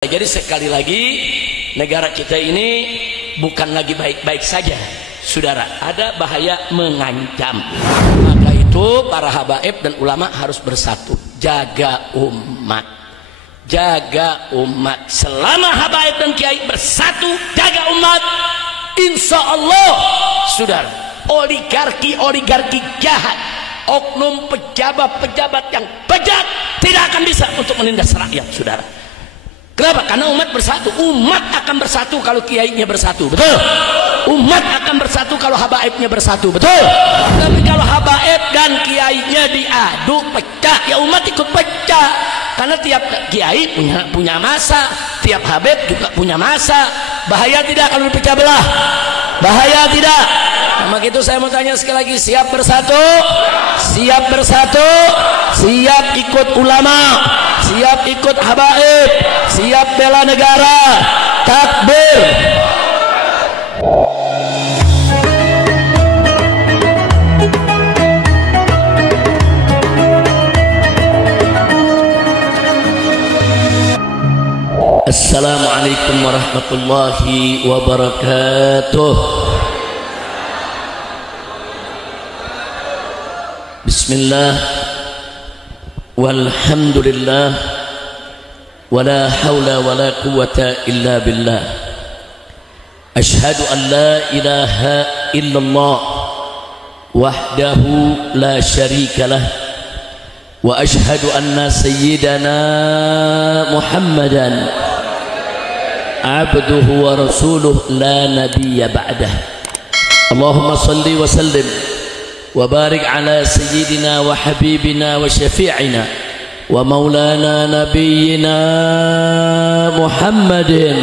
Jadi sekali lagi, negara kita ini bukan lagi baik-baik saja, saudara. Ada bahaya mengancam. Maka itu para habaib dan ulama harus bersatu, jaga umat, jaga umat. Selama habaib dan kiai bersatu, jaga umat, insya Allah, saudara, oligarki jahat, oknum pejabat yang bejat tidak akan bisa untuk menindas rakyat, saudara. Kenapa? Karena umat bersatu. Umat akan bersatu kalau kiainya bersatu, betul? Umat akan bersatu kalau habaibnya bersatu, betul? Tapi kalau habaib dan kiainya diadu pecah, ya umat ikut pecah. Karena tiap kiai punya masa, tiap habib juga punya masa. Bahaya tidak kalau dipecah belah? Bahaya tidak? Maka itu saya mau tanya sekali lagi, siap bersatu? Siap bersatu? Siap ikut ulama? Siap ikut habaib? Siap bela negara? Takbir! Assalamualaikum warahmatullahi wabarakatuh. Bismillah, walhamdulillah, wala hawla wala quwwata illa billah. Ashhadu an la ilaha illallah wahdahu la sharika lah, wa ashhadu anna sayyidana Muhammadan abduhu wa rasuluh la nabiyya ba'dah. Allahumma salli wa sallim wa barik ala sayyidina wa habibina wa syafi'ina wa maulana nabiyyina Muhammadin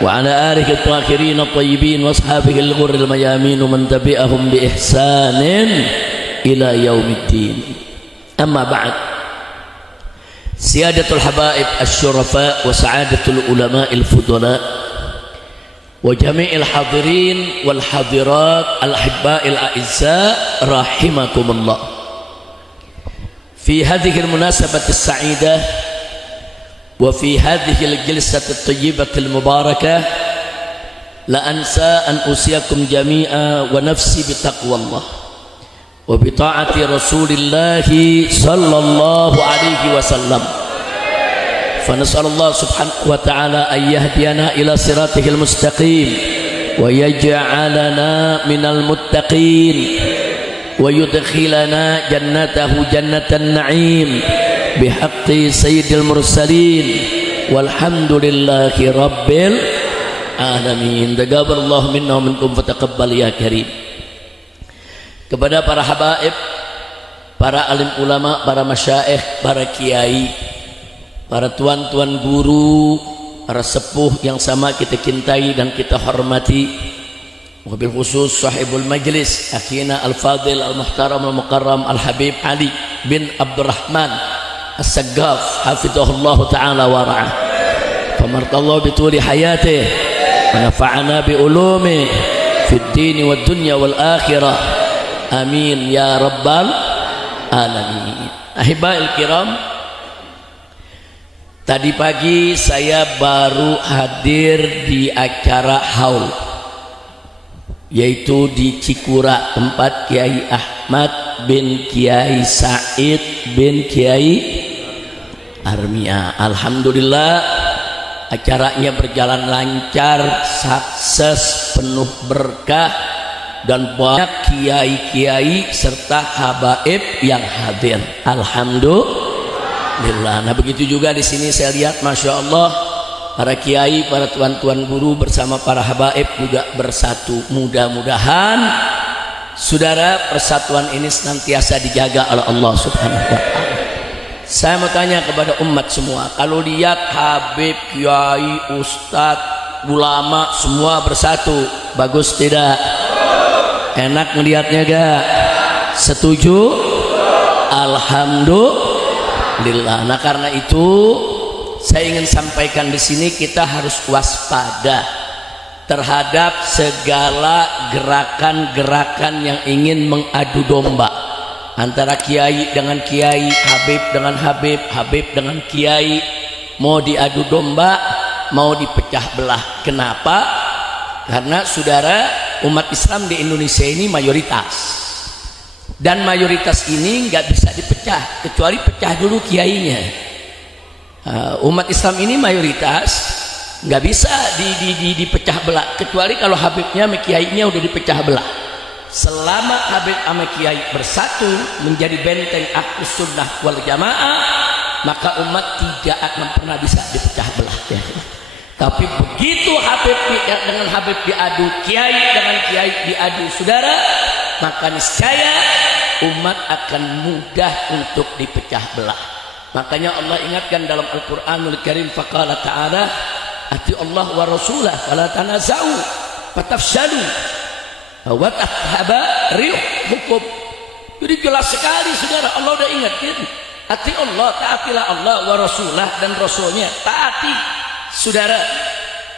wa ala alihi at-tahirin at-tayyibin wa ashabihi al-ghurril mayamin wa man tabi'ahum bi ihsanin ila yaumiddin. Amma ba'd. Siyadatul habaib asy-syurafa wa sa'adatul ulama'il fudala wa jami'il hadirin wal hadirat al-ahibba'il a'izza rahimakumullah. Fi hadhihi al-munasabati as-sa'idah wa fi hadhihi al-jilsati at-tayyibati al-mubarakah la ansa an usiyakum jami'a wa nafsi bi taqwallah wa bi ta'ati Rasulillah sallallahu alaihi wasallam. Fa nas'alullah subhanahu wa ta'ala an yahdiyana ila siratihil mustaqim wa yaj'alana minal muttaqin wa yudkhilana jannatahu jannatan na'im bihaqqi sayyidil mursalin walhamdulillahi rabbil alamin. Taqabbalallahu minna wa minkum fataqabbal ya karim. Kepada para habaib, para alim ulama, para masyaikh, para kiai, para tuan-tuan guru, para sepuh yang sama kita cintai dan kita hormati, wabil khusus sahibul majlis akhina al-fadil al-muhtaram al-mukarram al-habib Ali bin Abdurrahman as-Saggaf hafidhahullah ta'ala wa ra'ah, famartallahu bituli hayatih wa nafa'ana bi ulumi fid dini wad dunya wal akhirah, amin ya rabbal alamin. Ahibail kiram, tadi pagi saya baru hadir di acara haul, yaitu di Cikura, tempat Kiai Ahmad bin Kiai Said bin Kiai Armia. Alhamdulillah acaranya berjalan lancar, sukses, penuh berkah, dan banyak kiai-kiai serta habaib yang hadir. Alhamdulillah. Nah begitu juga di sini saya lihat, masya Allah, para kiai, para tuan-tuan guru bersama para habaib juga bersatu. Mudah-mudahan saudara, persatuan ini senantiasa dijaga oleh Allah subhanahu wa ta'ala. Saya mau tanya kepada umat semua, kalau lihat habib, kiai, ustadz, ulama semua bersatu, bagus tidak? Enak melihatnya gak? Setuju? Alhamdulillah. Nah karena itu saya ingin sampaikan di sini, kita harus waspada terhadap segala gerakan-gerakan yang ingin mengadu domba antara kiai dengan kiai, habib dengan habib, habib dengan kiai, mau diadu domba, mau dipecah belah. Kenapa? Karena saudara, umat Islam di Indonesia ini mayoritas, dan mayoritas ini nggak bisa dipecah kecuali pecah dulu kiainya. Umat Islam ini mayoritas nggak bisa dipecah belah kecuali kalau Habibnya sama kiainya udah dipecah belah. Selama Habib sama kiai bersatu menjadi benteng Ahlus Sunnah wal Jamaah, maka umat tidak akan pernah bisa dipecah belah. Tapi begitu Habib dengan Habib diadu, kiai dengan kiai diadu, saudara, maka niscaya umat akan mudah untuk dipecah belah. Makanya Allah ingatkan dalam Al-Quranul Karim, faqala ta'ala, ati Allah wa rasulah fala tanaza'u fatafshalu wa tadhhaba rihukum. Jadi jelas sekali saudara, Allah udah ingatkan, ati Allah, taatilah Allah, wa rasulah, dan rasulnya taati. Saudara,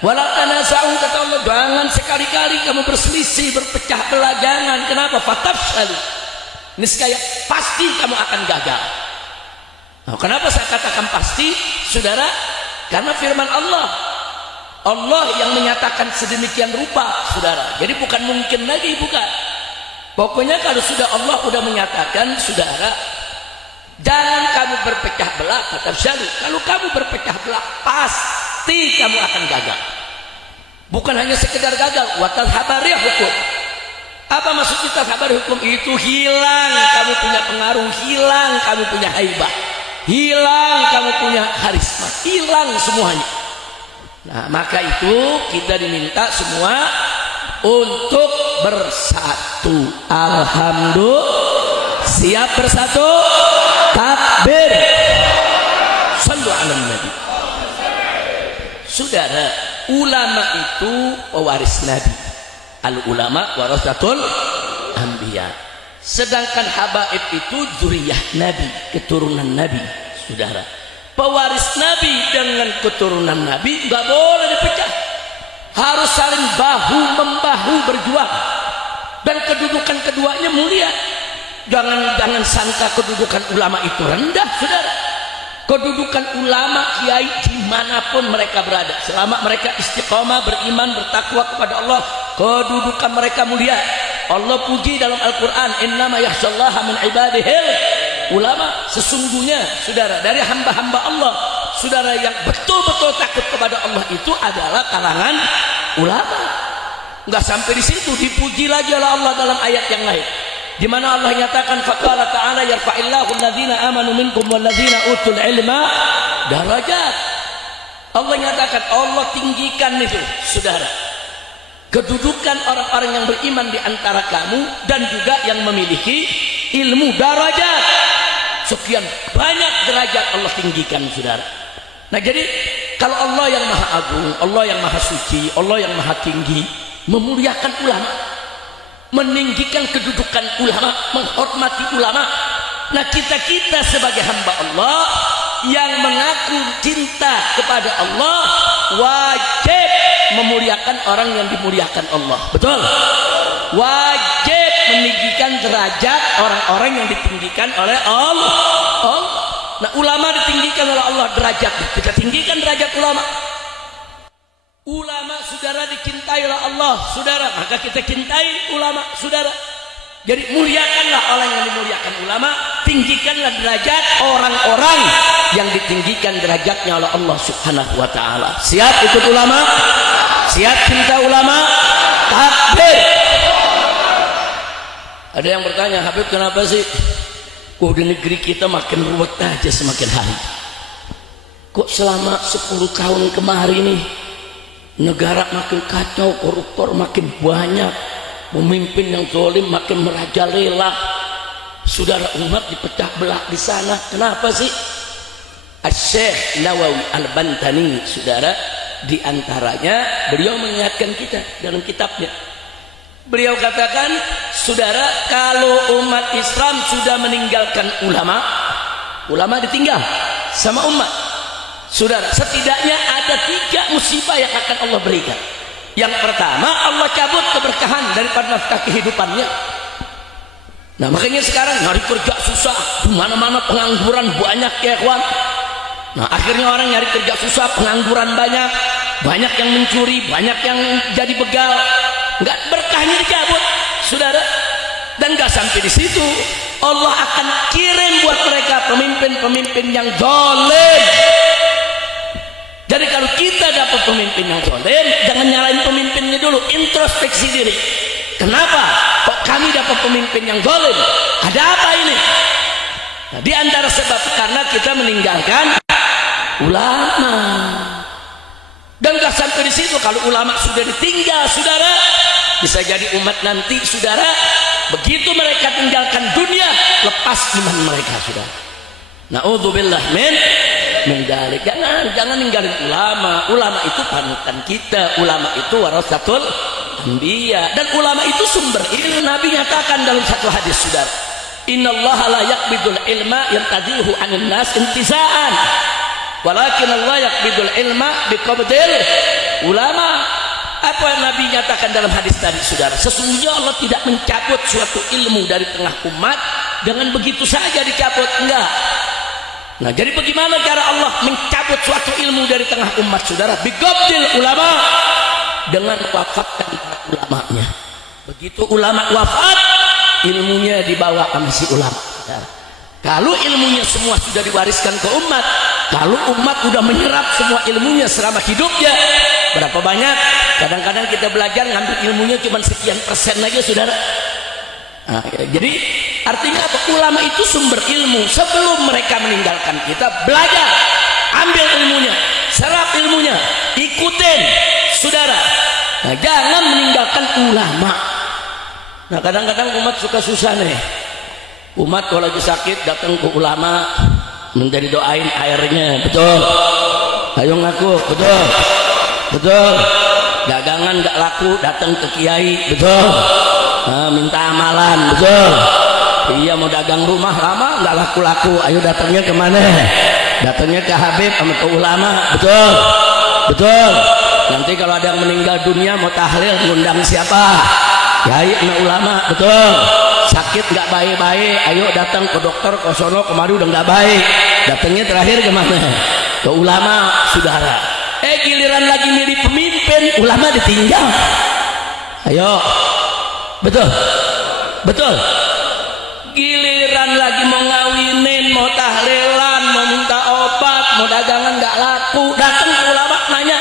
wala tanaza'u, kata Allah, jangan sekali-kali kamu berselisih, berpecah belah, jangan. Kenapa? Fatafshalu, niscaya pasti kamu akan gagal. Nah, kenapa saya katakan pasti, saudara? Karena firman Allah yang menyatakan sedemikian rupa, saudara. Jadi bukan mungkin lagi, bukan. Pokoknya kalau sudah Allah sudah menyatakan, saudara, jangan kamu berpecah belah, fatafshalu. Kalau kamu berpecah belah, pasti kamu akan gagal. Bukan hanya sekedar gagal, wa tadhhaba rihukum. Apa maksud kita tadhhaba rihukum? Itu hilang kamu punya pengaruh, hilang kamu punya haibah, hilang kamu punya karisma, hilang semuanya. Nah, maka itu kita diminta semua untuk bersatu. Alhamdulillah. Siap bersatu? Takbir. Sallu ala nabi. Saudara, ulama itu pewaris Nabi. Al ulama warasatul anbiya. Sedangkan habaib itu zuriyah Nabi, keturunan Nabi, saudara. Pewaris Nabi dengan keturunan Nabi nggak boleh dipecah. Harus saling bahu membahu berjuang. Dan kedudukan keduanya mulia. Jangan sangka kedudukan ulama itu rendah, saudara. Kedudukan ulama, kiai, dimanapun mereka berada, selama mereka istiqomah, beriman, bertakwa kepada Allah, kedudukan mereka mulia. Allah puji dalam Al-Quran, innama yakhshallaha min ibadihil ulama. Sesungguhnya, saudara, dari hamba-hamba Allah, saudara, yang betul-betul takut kepada Allah itu adalah kalangan ulama. Nggak sampai di situ, dipuji lagi oleh Allah dalam ayat yang lain, di mana Allah nyatakan, faqala ta'ala yarfa'illahu alladhina amanu minkum walladhina utul ilma darajat. Allah nyatakan, Allah tinggikan itu, saudara, kedudukan orang-orang yang beriman di antara kamu dan juga yang memiliki ilmu, darajat. Sekian banyak derajat Allah tinggikan, saudara. Nah, jadi kalau Allah yang maha agung, Allah yang maha suci, Allah yang maha tinggi memuliakan ulama, meninggikan kedudukan ulama, menghormati ulama. Nah, kita sebagai hamba Allah yang mengaku cinta kepada Allah wajib memuliakan orang yang dimuliakan Allah. Betul? Wajib meninggikan derajat orang-orang yang ditinggikan oleh Allah. Nah, ulama ditinggikan oleh Allah derajat. Kita tinggikan derajat ulama. Ulama, saudara, dicintai oleh Allah, saudara, maka kita cintai ulama, saudara. Jadi muliakanlah orang yang dimuliakan ulama, tinggikanlah derajat orang-orang yang ditinggikan derajatnya oleh Allah Subhanahu wa ta'ala. Siap ikut ulama? Siap cinta ulama? Takbir. Ada yang bertanya, Habib, kenapa sih kok di negeri kita makin ruwet aja semakin hari? Kok selama 10 tahun kemarin nih negara makin kacau, koruptor makin banyak, pemimpin yang zalim makin merajalela, saudara, umat dipecah belah di sana. Kenapa sih? Asy-Syaikh Nawawi Al-Bantani, saudara, di antaranya beliau mengingatkan kita dalam kitabnya. Beliau katakan, saudara, kalau umat Islam sudah meninggalkan ulama, ulama ditinggal sama umat. Saudara, setidaknya ada 3 musibah yang akan Allah berikan. Yang pertama, Allah cabut keberkahan daripada nafkah kehidupannya. Nah, makanya sekarang nyari kerja susah, di mana-mana pengangguran banyak, ya kawan. Nah akhirnya orang nyari kerja susah, pengangguran banyak, banyak yang mencuri, banyak yang jadi begal, nggak berkahnya dicabut, saudara. Dan nggak sampai di situ, Allah akan kirim buat mereka pemimpin-pemimpin yang zalim. Jadi kalau kita dapat pemimpin yang zalim, jangan nyalain pemimpinnya dulu, introspeksi diri. Kenapa kok kami dapat pemimpin yang zalim? Ada apa ini? Nah, di antara sebab karena kita meninggalkan ulama. Dan gak sampai di situ, kalau ulama sudah ditinggal, saudara, bisa jadi umat nanti, saudara, begitu mereka tinggalkan dunia, lepas iman mereka, saudara. Na'udzubillah min dzalik. Jangan ninggalin ulama. Ulama itu panutan kita, ulama itu warasatul anbiya, dan ulama itu sumber ilmu. Nabi nyatakan dalam satu hadis, saudara, innallaha la yaqbidul ilma yantadihu 'anil nas intiza'an, walakin Allah yaqbidul ilma biqabdil ulama. Apa yang Nabi nyatakan dalam hadis tadi, saudara? Sesungguhnya Allah tidak mencabut suatu ilmu dari tengah umat dengan begitu saja dicabut, enggak. Nah, jadi bagaimana cara Allah mencabut suatu ilmu dari tengah umat, saudara? Biqabdil ulama, dengan wafatkan para ulamanya. Begitu ulama wafat, ilmunya dibawa sama si ulama. Kalau ilmunya semua sudah diwariskan ke umat, kalau umat sudah menyerap semua ilmunya selama hidupnya, berapa banyak? Kadang-kadang kita belajar ngambil ilmunya cuma sekian persen aja, saudara. Nah, jadi artinya apa? Ulama itu sumber ilmu. Sebelum mereka meninggalkan kita, belajar, ambil ilmunya, serap ilmunya, ikutin, saudara. Nah, jangan meninggalkan ulama. Nah, kadang-kadang umat suka susah nih. Umat kalau lagi sakit datang ke ulama, minta didoain airnya, betul? Ayo ngaku, betul? Betul? Dagangan gak laku, datang ke kiai, betul? Nah, minta amalan, betul? Iya, mau dagang rumah lama gak laku-laku, ayo datangnya kemana? Datangnya ke Habib sama ke ulama, betul? Betul? Nanti kalau ada yang meninggal dunia mau tahlil, ngundang siapa? Kiai sama ulama, betul? Sakit nggak baik-baik, ayo datang ke dokter, ke sono kemari udah nggak baik, datangnya terakhir kemana? Ke ulama, saudara. Giliran lagi milih pemimpin, ulama ditinggal. Ayo, betul, betul. Giliran lagi mau ngawinin, mau tahlilan, mau minta obat, mau dagangan nggak laku, datang ke ulama nanya.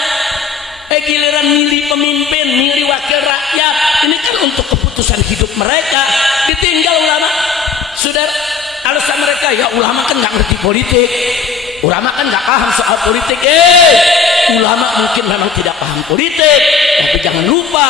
Giliran milih pemimpin, milih wakil rakyat, ini kan untuk keputusan hidup mereka, ditinggal ulama. Saudara, alasan mereka, ya ulama kan nggak ngerti politik, ulama kan nggak paham soal politik. Ulama mungkin memang tidak paham politik, tapi jangan lupa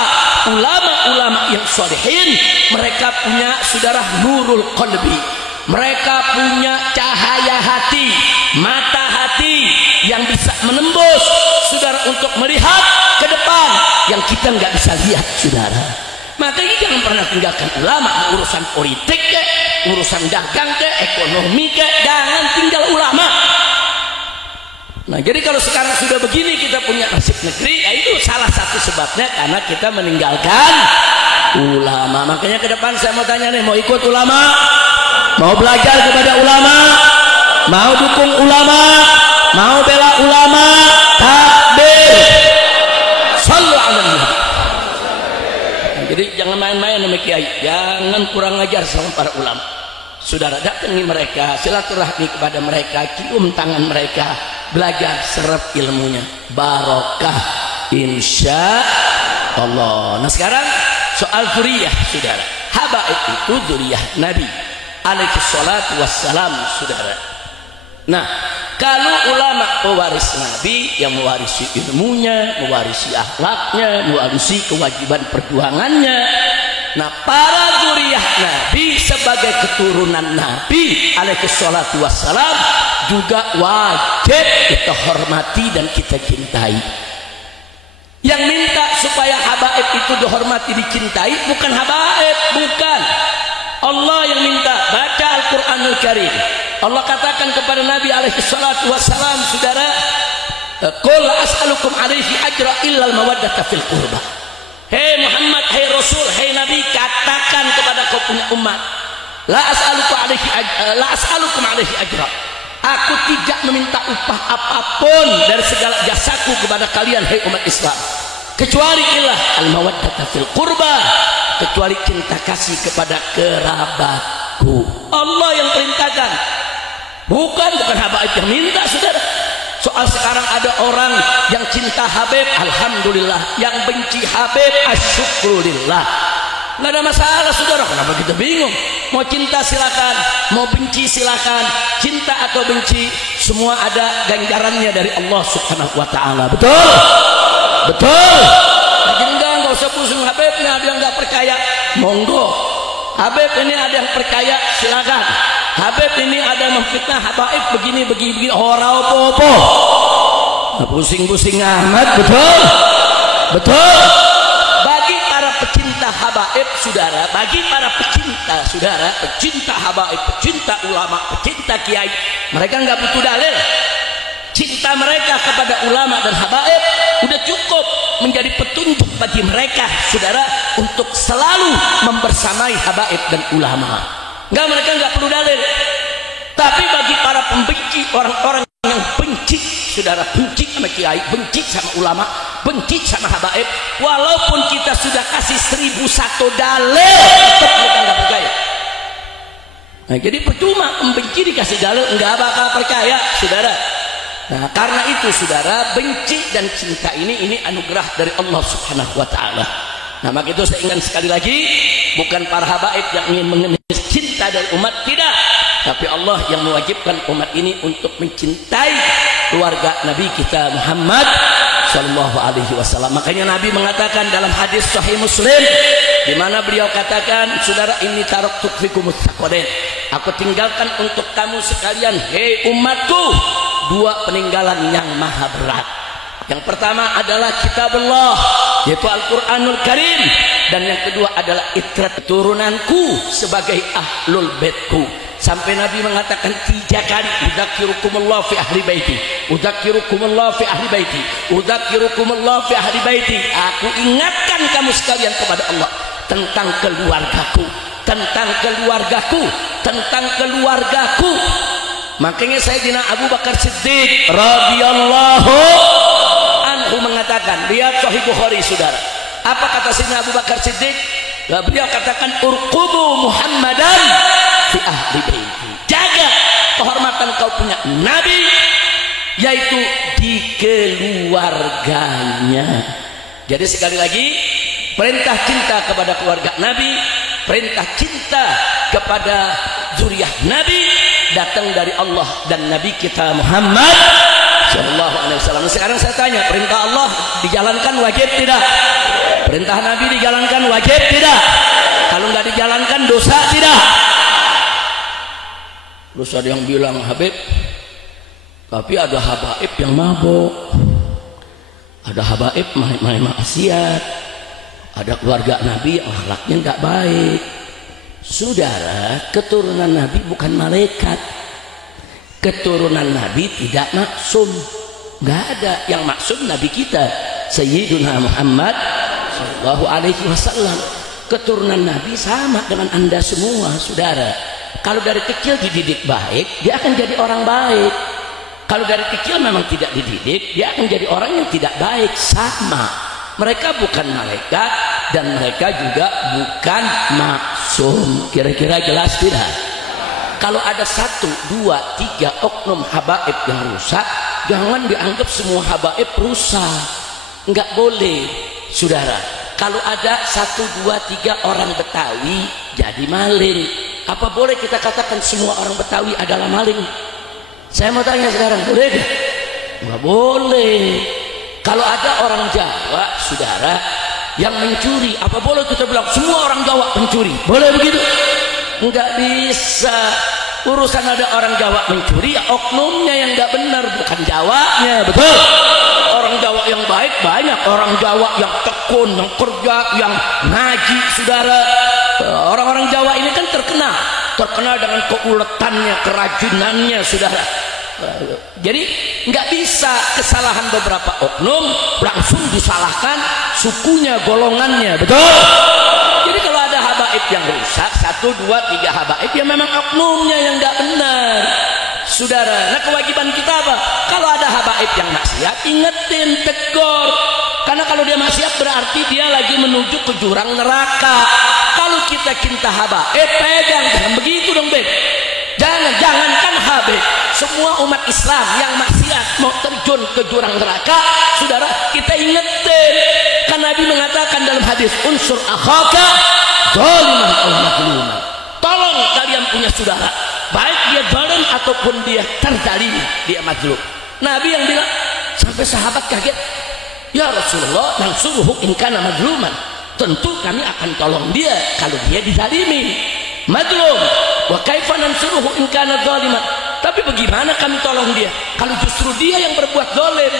ulama-ulama yang sholihin, mereka punya, saudara, nurul qalbi, mereka punya cahaya hati, mata hati yang bisa menembus, saudara, untuk melihat ke depan yang kita nggak bisa lihat, saudara. Makanya jangan pernah tinggalkan ulama. Urusan politik ke, urusan dagang ke, ekonomi ke, jangan tinggal ulama. Nah, jadi kalau sekarang sudah begini kita punya nasib negeri, ya itu salah satu sebabnya karena kita meninggalkan ulama. Makanya ke depan saya mau tanya nih, mau ikut ulama, mau belajar kepada ulama, mau dukung ulama, mau bela ulama, takbir, sallu ala nabi. Jadi jangan main-main sama kiai, jangan kurang ajar sama para ulama. Saudara, datangi mereka, silaturahmi kepada mereka, cium tangan mereka, belajar, serap ilmunya, barokah insya Allah. Nah sekarang soal dzurriyyah, saudara. Habaib itu dzurriyyah Nabi alaihi salatu wassalam, saudara. Nah, kalau ulama pewaris Nabi yang mewarisi ilmunya, mewarisi akhlaknya, mewarisi kewajiban perjuangannya. Nah, para dzurriyyah Nabi sebagai keturunan Nabi alaihi salatu wassalam juga wajib kita hormati dan kita cintai. Yang minta supaya habaib itu dihormati, dicintai, bukan habaib, bukan. Allah yang minta. Baca Al-Quranul Karim. Allah katakan kepada Nabi alaihi salatu wassalam, saudara, qul la as'alukum alaihi ajra illal mawaddata fil qurba. Hei Muhammad, hei Rasul, hei Nabi, katakan kepada kau punya umat, la as'alukum alaihi ajra. Aku tidak meminta upah apapun dari segala jasaku kepada kalian, hai umat Islam, kecuali ilah al-mawaddata fil qurba, kecuali cinta kasih kepada kerabatku. Allah yang perintahkan, bukan habaib yang minta, saudara. Soal sekarang ada orang yang cinta Habib, alhamdulillah, yang benci Habib, asyukurillah. Nggak ada masalah, saudara. Kenapa kita bingung? Mau cinta silakan, mau benci silakan. Cinta atau benci, semua ada ganjarannya dari Allah Subhanahu wa Ta'ala. Betul? Betul? Lagi enggak usah pusing. Habibnya ada yang nggak percaya, monggo. Habib ini ada yang percaya, silakan. Habib ini ada yang memfitnah habaib begini, ora opo-opo. Pusing-pusing amat, betul? Betul? Bagi para pecinta habaib, saudara, bagi para pecinta, saudara, pecinta habaib, pecinta ulama, pecinta kiai, mereka nggak butuh dalil. Cinta mereka kepada ulama dan habaib udah cukup menjadi petunjuk bagi mereka, saudara, untuk selalu membersamai habaib dan ulama. Mereka nggak perlu dalil. Tapi bagi para pembenci, orang-orang yang benci, saudara, benci sama kiai, benci sama ulama, benci sama habaib, walaupun kita sudah kasih 1001 dalil, tetap mereka nggak percaya. Nah, jadi percuma membenci dikasih dalil, nggak bakal percaya, saudara. Nah, karena itu, saudara, benci dan cinta ini anugerah dari Allah Subhanahu wa Ta'ala. Nah, maka itu saya ingin sekali lagi, bukan para habaib yang ingin mengemis cinta dari umat, tidak, tapi Allah yang mewajibkan umat ini untuk mencintai keluarga Nabi kita Muhammad Sallallahu Alaihi Wasallam. Makanya Nabi mengatakan dalam hadis Sahih Muslim, di mana beliau katakan, saudara, ini taraktu fikum tsaqalain, aku tinggalkan untuk kamu sekalian, hei umatku, dua peninggalan yang maha berat. Yang pertama adalah kitabullah, yaitu Al-Quranul Karim, dan yang kedua adalah itrat turunanku sebagai ahlul baitku. Sampai Nabi mengatakan 3 kali, udzakirukumullah fi ahli baiti, udzakirukumullah fi ahli baiti, udzakirukumullah fi ahli baiti. Aku ingatkan kamu sekalian kepada Allah tentang keluargaku, tentang keluargaku, tentang keluargaku. Makanya Sayyidina Abu Bakar Siddiq radhiyallahu anhu mengatakan, lihat Sahih Bukhari, saudara, apa kata Sayyidina Abu Bakar Siddiq? Beliau katakan, urqubu Muhammadan fi ahli baiti, jaga kehormatan kau punya Nabi, yaitu di keluarganya. Jadi sekali lagi, perintah cinta kepada keluarga Nabi, perintah cinta kepada zuriyah Nabi datang dari Allah dan Nabi kita Muhammad Sallallahu Alaihi Wasallam. Sekarang saya tanya, perintah Allah dijalankan wajib tidak? Perintah Nabi dijalankan wajib tidak? Kalau nggak dijalankan dosa tidak? Terus ada yang bilang, Habib, tapi ada habaib yang mabuk, ada habaib main maksiat, ada keluarga Nabi yang akhlaknya nggak baik. Saudara, keturunan Nabi bukan malaikat, keturunan Nabi tidak maksum, nggak ada yang maksum Nabi kita Sayyiduna Muhammad Sallallahu Alaihi Wasallam. Keturunan Nabi sama dengan anda semua, saudara. Kalau dari kecil dididik baik, dia akan jadi orang baik. Kalau dari kecil memang tidak dididik, dia akan jadi orang yang tidak baik. Sama, mereka bukan malaikat dan mereka juga bukan maksum. Kira-kira jelas tidak? Kalau ada 1, 2, 3 oknum habaib yang rusak, jangan dianggap semua habaib rusak. Enggak boleh, saudara. Kalau ada 1, 2, 3 orang Betawi jadi maling, apa boleh kita katakan semua orang Betawi adalah maling? Saya mau tanya sekarang, boleh gak? Enggak boleh. Kalau ada orang Jawa, saudara, yang mencuri, apa boleh kita bilang semua orang Jawa pencuri? Boleh begitu? Enggak bisa. Urusan ada orang Jawa mencuri, ya oknumnya yang enggak benar, bukan Jawanya. Betul? Orang Jawa yang baik banyak, orang Jawa yang tekun, yang kerja, yang ngaji, saudara. Orang-orang Jawa ini kan terkenal dengan keuletannya, kerajinannya, saudara. Jadi nggak bisa kesalahan beberapa oknum langsung disalahkan sukunya, golongannya. Betul? Jadi kalau ada habaib yang rusak, 1, 2, 3 habaib, ya memang oknumnya yang nggak benar. saudara. Nah kewajiban kita apa? Kalau ada habaib yang maksiat, ingetin, tegur. Karena kalau dia maksiat berarti dia lagi menuju ke jurang neraka. Kalau kita cinta habaib, pegang, jangan begitu dong Beb. Jangankan habaib, semua umat Islam yang maksiat mau terjun ke jurang neraka, saudara, kita ingetin. Kan Nabi mengatakan dalam hadis, unsur akhaka zaliman aw mazluman. Tolong kalian punya saudara, baik dia zalim ataupun dia terzalimi, dia mazlum. Nabi yang bilang, sampai sahabat kaget, ya Rasulullah, nansuruhu in kana mazluman. Tentu kami akan tolong dia kalau dia dizalimi, mazlum. Wa kaifa nansuruhu in kana zaliman. Tapi bagaimana kami tolong dia kalau justru dia yang berbuat zalim,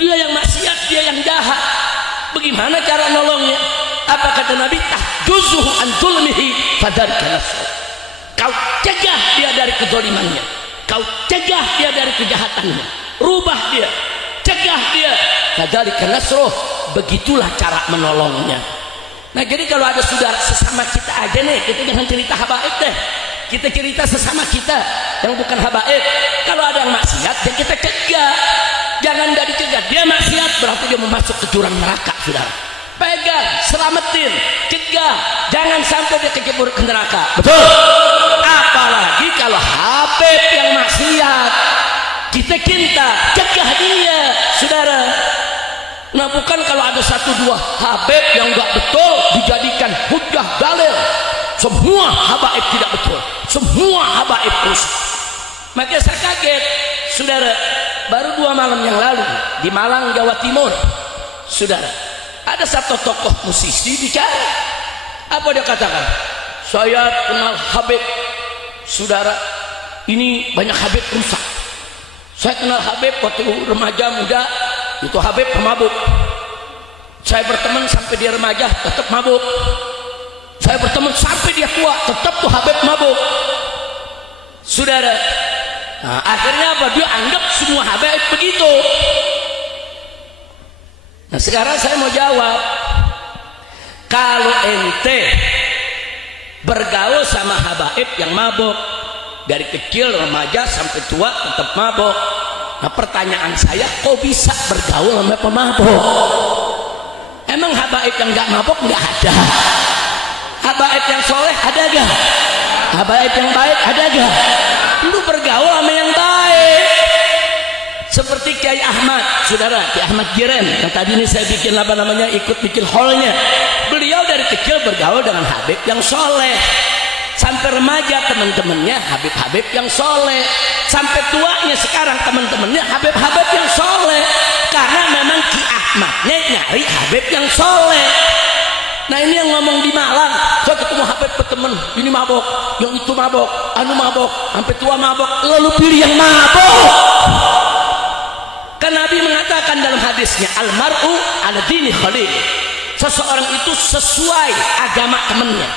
dia yang maksiat, dia yang jahat? Bagaimana cara nolongnya? Apa kata Nabi? Tahjuzuhu an zulmihi fadarka nasr. Kau cegah dia dari kezalimannya, kau cegah dia dari kejahatannya, rubah dia, cegah dia, fadarka nasruh. Begitulah cara menolongnya. Nah jadi kalau ada saudara sesama kita aja nih, kita jangan cerita habaib deh, kita cerita sesama kita yang bukan habaib. Kalau ada yang maksiat ya kita cegah, jangan dari cegah. Dia maksiat berarti dia mau masuk ke jurang neraka, saudara. Pegang, selamatin, cegah, jangan sampai dia kejebur ke neraka. Betul. Apalagi kalau habib yang maksiat, kita cinta, cegah dia, saudara. Nah bukan kalau ada satu dua habib yang enggak betul dijadikan hujah dalil. Semua habaib tidak betul, semua habaib rusak. Makanya saya kaget, saudara, baru 2 malam yang lalu di Malang, Jawa Timur, saudara, ada satu tokoh musisi bicara. Apa dia katakan? Saya kenal habib, saudara, ini banyak habib rusak. Saya kenal habib waktu remaja muda, itu habib pemabuk. Saya berteman sampai dia remaja tetap mabuk. Saya berteman sampai dia tua tetap tuh habib mabuk, saudara. Nah, akhirnya apa? Dia anggap semua habib begitu. Nah sekarang saya mau jawab, kalau ente bergaul sama habaib yang mabuk dari kecil remaja sampai tua tetap mabuk, nah pertanyaan saya, kok bisa bergaul sama pemabuk? Emang habaib yang gak mabuk nggak ada? Habaib yang soleh ada gak? Habaib yang baik ada gak? Lu bergaul sama yang baik. Seperti Kiai Ahmad, saudara, Kiai Ahmad Jiren yang tadi ini saya bikin apa namanya, ikut bikin hallnya. Beliau dari kecil bergaul dengan habib yang soleh. Sampai remaja teman-temannya habib-habib yang soleh, sampai tuanya sekarang teman-temannya habib-habib yang soleh. Karena memang Ki Ahmadnya nyari habib yang soleh. Nah ini yang ngomong di Malang, saya ketemu habib temen, ini mabok, yang itu mabok, anu mabok, sampai tua mabok, lalu pilih yang mabok. Kan Nabi mengatakan dalam hadisnya, almar'u ala dini khalil. Seseorang itu sesuai agama temannya.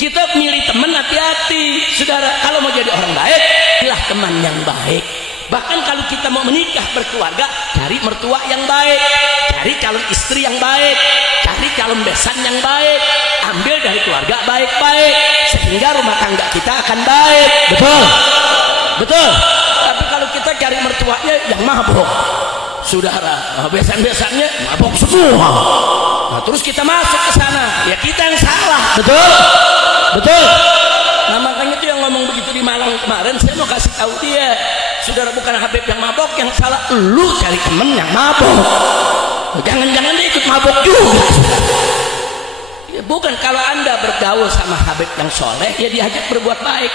Kita milih teman hati-hati, saudara. Kalau mau jadi orang baik, pilih teman yang baik. Bahkan kalau kita mau menikah berkeluarga, cari mertua yang baik, cari calon istri yang baik, cari calon besan yang baik, ambil dari keluarga baik-baik, sehingga rumah tangga kita akan baik. Betul, betul. Tapi kalau kita cari mertuanya yang mabuk, saudara, besan-besannya mabuk semua. Nah, terus kita masuk ke sana, ya kita yang salah. Betul, betul. Nah makanya itu yang ngomong begitu di Malang kemarin, saya mau kasih tahu dia, saudara, bukan habib yang mabok yang salah, lu cari temen yang mabok. Jangan-jangan dia ikut mabok juga. Ya, bukan, kalau anda bergaul sama habib yang soleh, ya diajak berbuat baik.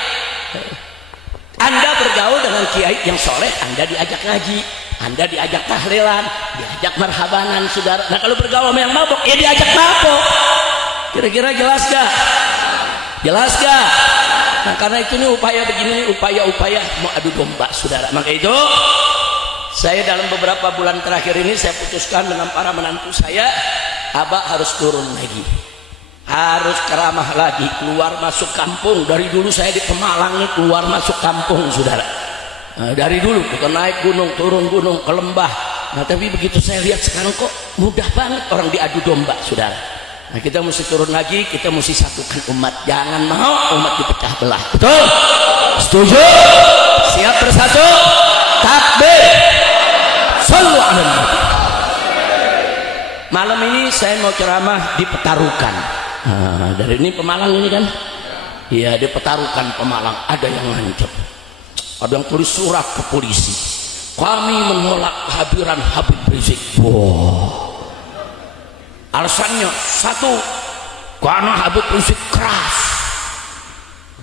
Anda bergaul dengan kiai yang soleh, anda diajak ngaji, anda diajak tahlilan, diajak marhabanan, saudara. Nah kalau bergaul sama yang mabok, ya diajak mabok. Kira-kira jelas gak? Jelas gak? Nah karena itu nih upaya begini, upaya-upaya mau adu domba, saudara. Maka itu saya dalam beberapa bulan terakhir ini saya putuskan dengan para menantu saya, abah harus turun lagi, harus ceramah lagi, keluar masuk kampung. Dari dulu saya di Pemalang nih keluar masuk kampung, saudara. Nah, dari dulu kita naik gunung, turun gunung, ke lembah. Nah tapi begitu saya lihat sekarang kok mudah banget orang diadu domba, saudara. Nah kita mesti turun lagi, kita mesti satukan umat, jangan mau umat dipecah belah. Betul. Setuju? Siap bersatu? Takbir. Shallu ala nabi. Malam ini saya mau ceramah di Petarukan. Nah, dari ini Pemalang ini kan? Iya, di Petarukan Pemalang ada yang ngancam. Ada yang tulis surat ke polisi. Kami menolak kehadiran Habib Rizik. Wow. Alasannya satu, karena Habib Rizik keras.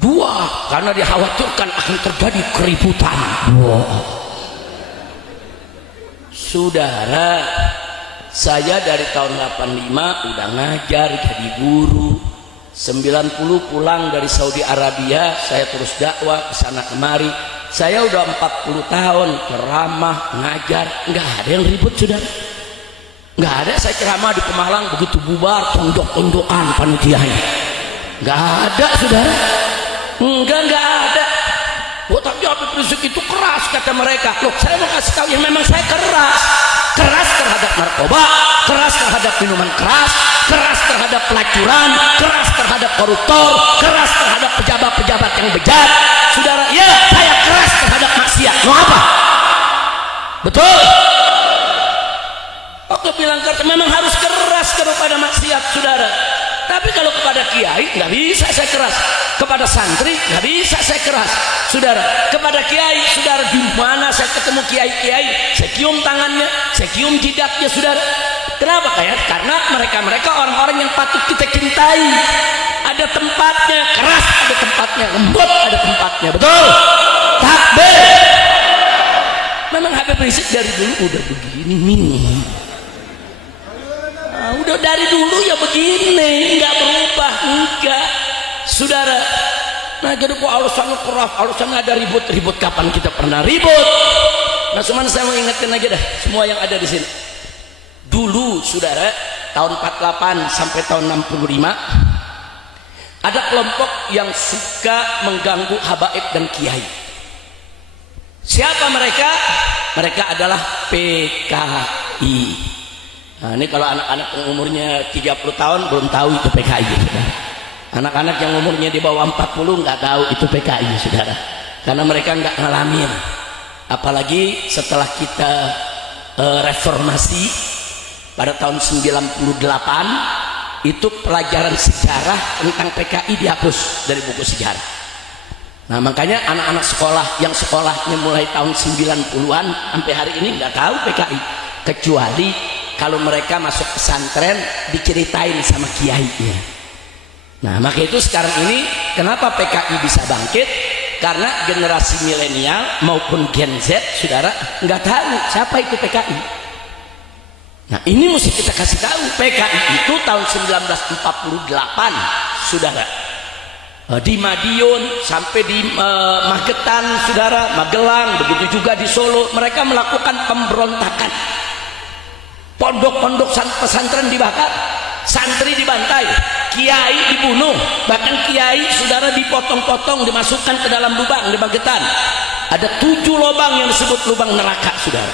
Dua, karena dikhawatirkan akan terjadi keributan. Wow. Saudara, saya dari tahun 85 udah ngajar jadi guru. 90 pulang dari Saudi Arabia, saya terus dakwah ke sana kemari. Saya udah 40 tahun ceramah, ngajar, nggak ada yang ribut saudara. Nggak ada. Saya ceramah di Pemalang begitu bubar tonjok-tonjokan panitianya. Nggak ada saudara. Nggak ada. Oh, tapi Habib Rizik itu keras kata mereka. Loh, saya mau kasih tahu yang memang saya keras terhadap narkoba, keras terhadap minuman keras terhadap pelacuran, keras terhadap koruptor, keras terhadap pejabat-pejabat yang bejat. Saudara, ya saya keras terhadap maksiat. Mau apa? Betul? Waktu bilang memang harus keras kepada maksiat, saudara. Tapi kalau kepada kiai nggak bisa saya keras, kepada santri nggak bisa saya keras, saudara. Kepada kiai, saudara, di mana saya ketemu kiai, saya cium tangannya, saya cium jidatnya, saudara. Kenapa? Karena mereka orang-orang yang patut kita cintai. Ada tempatnya, keras ada tempatnya, lembut ada tempatnya, betul? Takbir. Memang Habib Rizik dari dulu udah begini. Udah dari dulu ya begini, nggak berubah, enggak, saudara. Nah, jadi kok alasannya keras, alasannya ada ribut kapan kita pernah ribut? Nah, cuman saya mau ingetin aja dah semua yang ada di sini. Dulu, saudara, tahun 48 sampai tahun 65 ada kelompok yang suka mengganggu habaib dan kiai. Siapa mereka? Mereka adalah PKI. Nah, ini kalau anak-anak yang umurnya 30 tahun belum tahu itu PKI, saudara. Anak-anak yang umurnya di bawah 40 nggak tahu itu PKI, saudara. Karena mereka nggak ngalamin. Apalagi setelah kita reformasi pada tahun 98, itu pelajaran sejarah tentang PKI dihapus dari buku sejarah. Nah, makanya anak-anak sekolah yang sekolahnya mulai tahun 90-an sampai hari ini nggak tahu PKI, kecuali kalau mereka masuk pesantren diceritain sama kiainya. Nah, maka itu sekarang ini kenapa PKI bisa bangkit? Karena generasi milenial maupun Gen Z, saudara, nggak tahu siapa itu PKI. Nah, ini mesti kita kasih tahu. PKI itu tahun 1948, saudara, di Madiun sampai di Magetan, saudara, Magelang, begitu juga di Solo, mereka melakukan pemberontakan. Pondok-pondok pesantren dibakar, santri dibantai, kiai dibunuh, bahkan kiai, saudara, dipotong-potong, dimasukkan ke dalam lubang di Magetan. Ada 7 lubang yang disebut lubang neraka, saudara.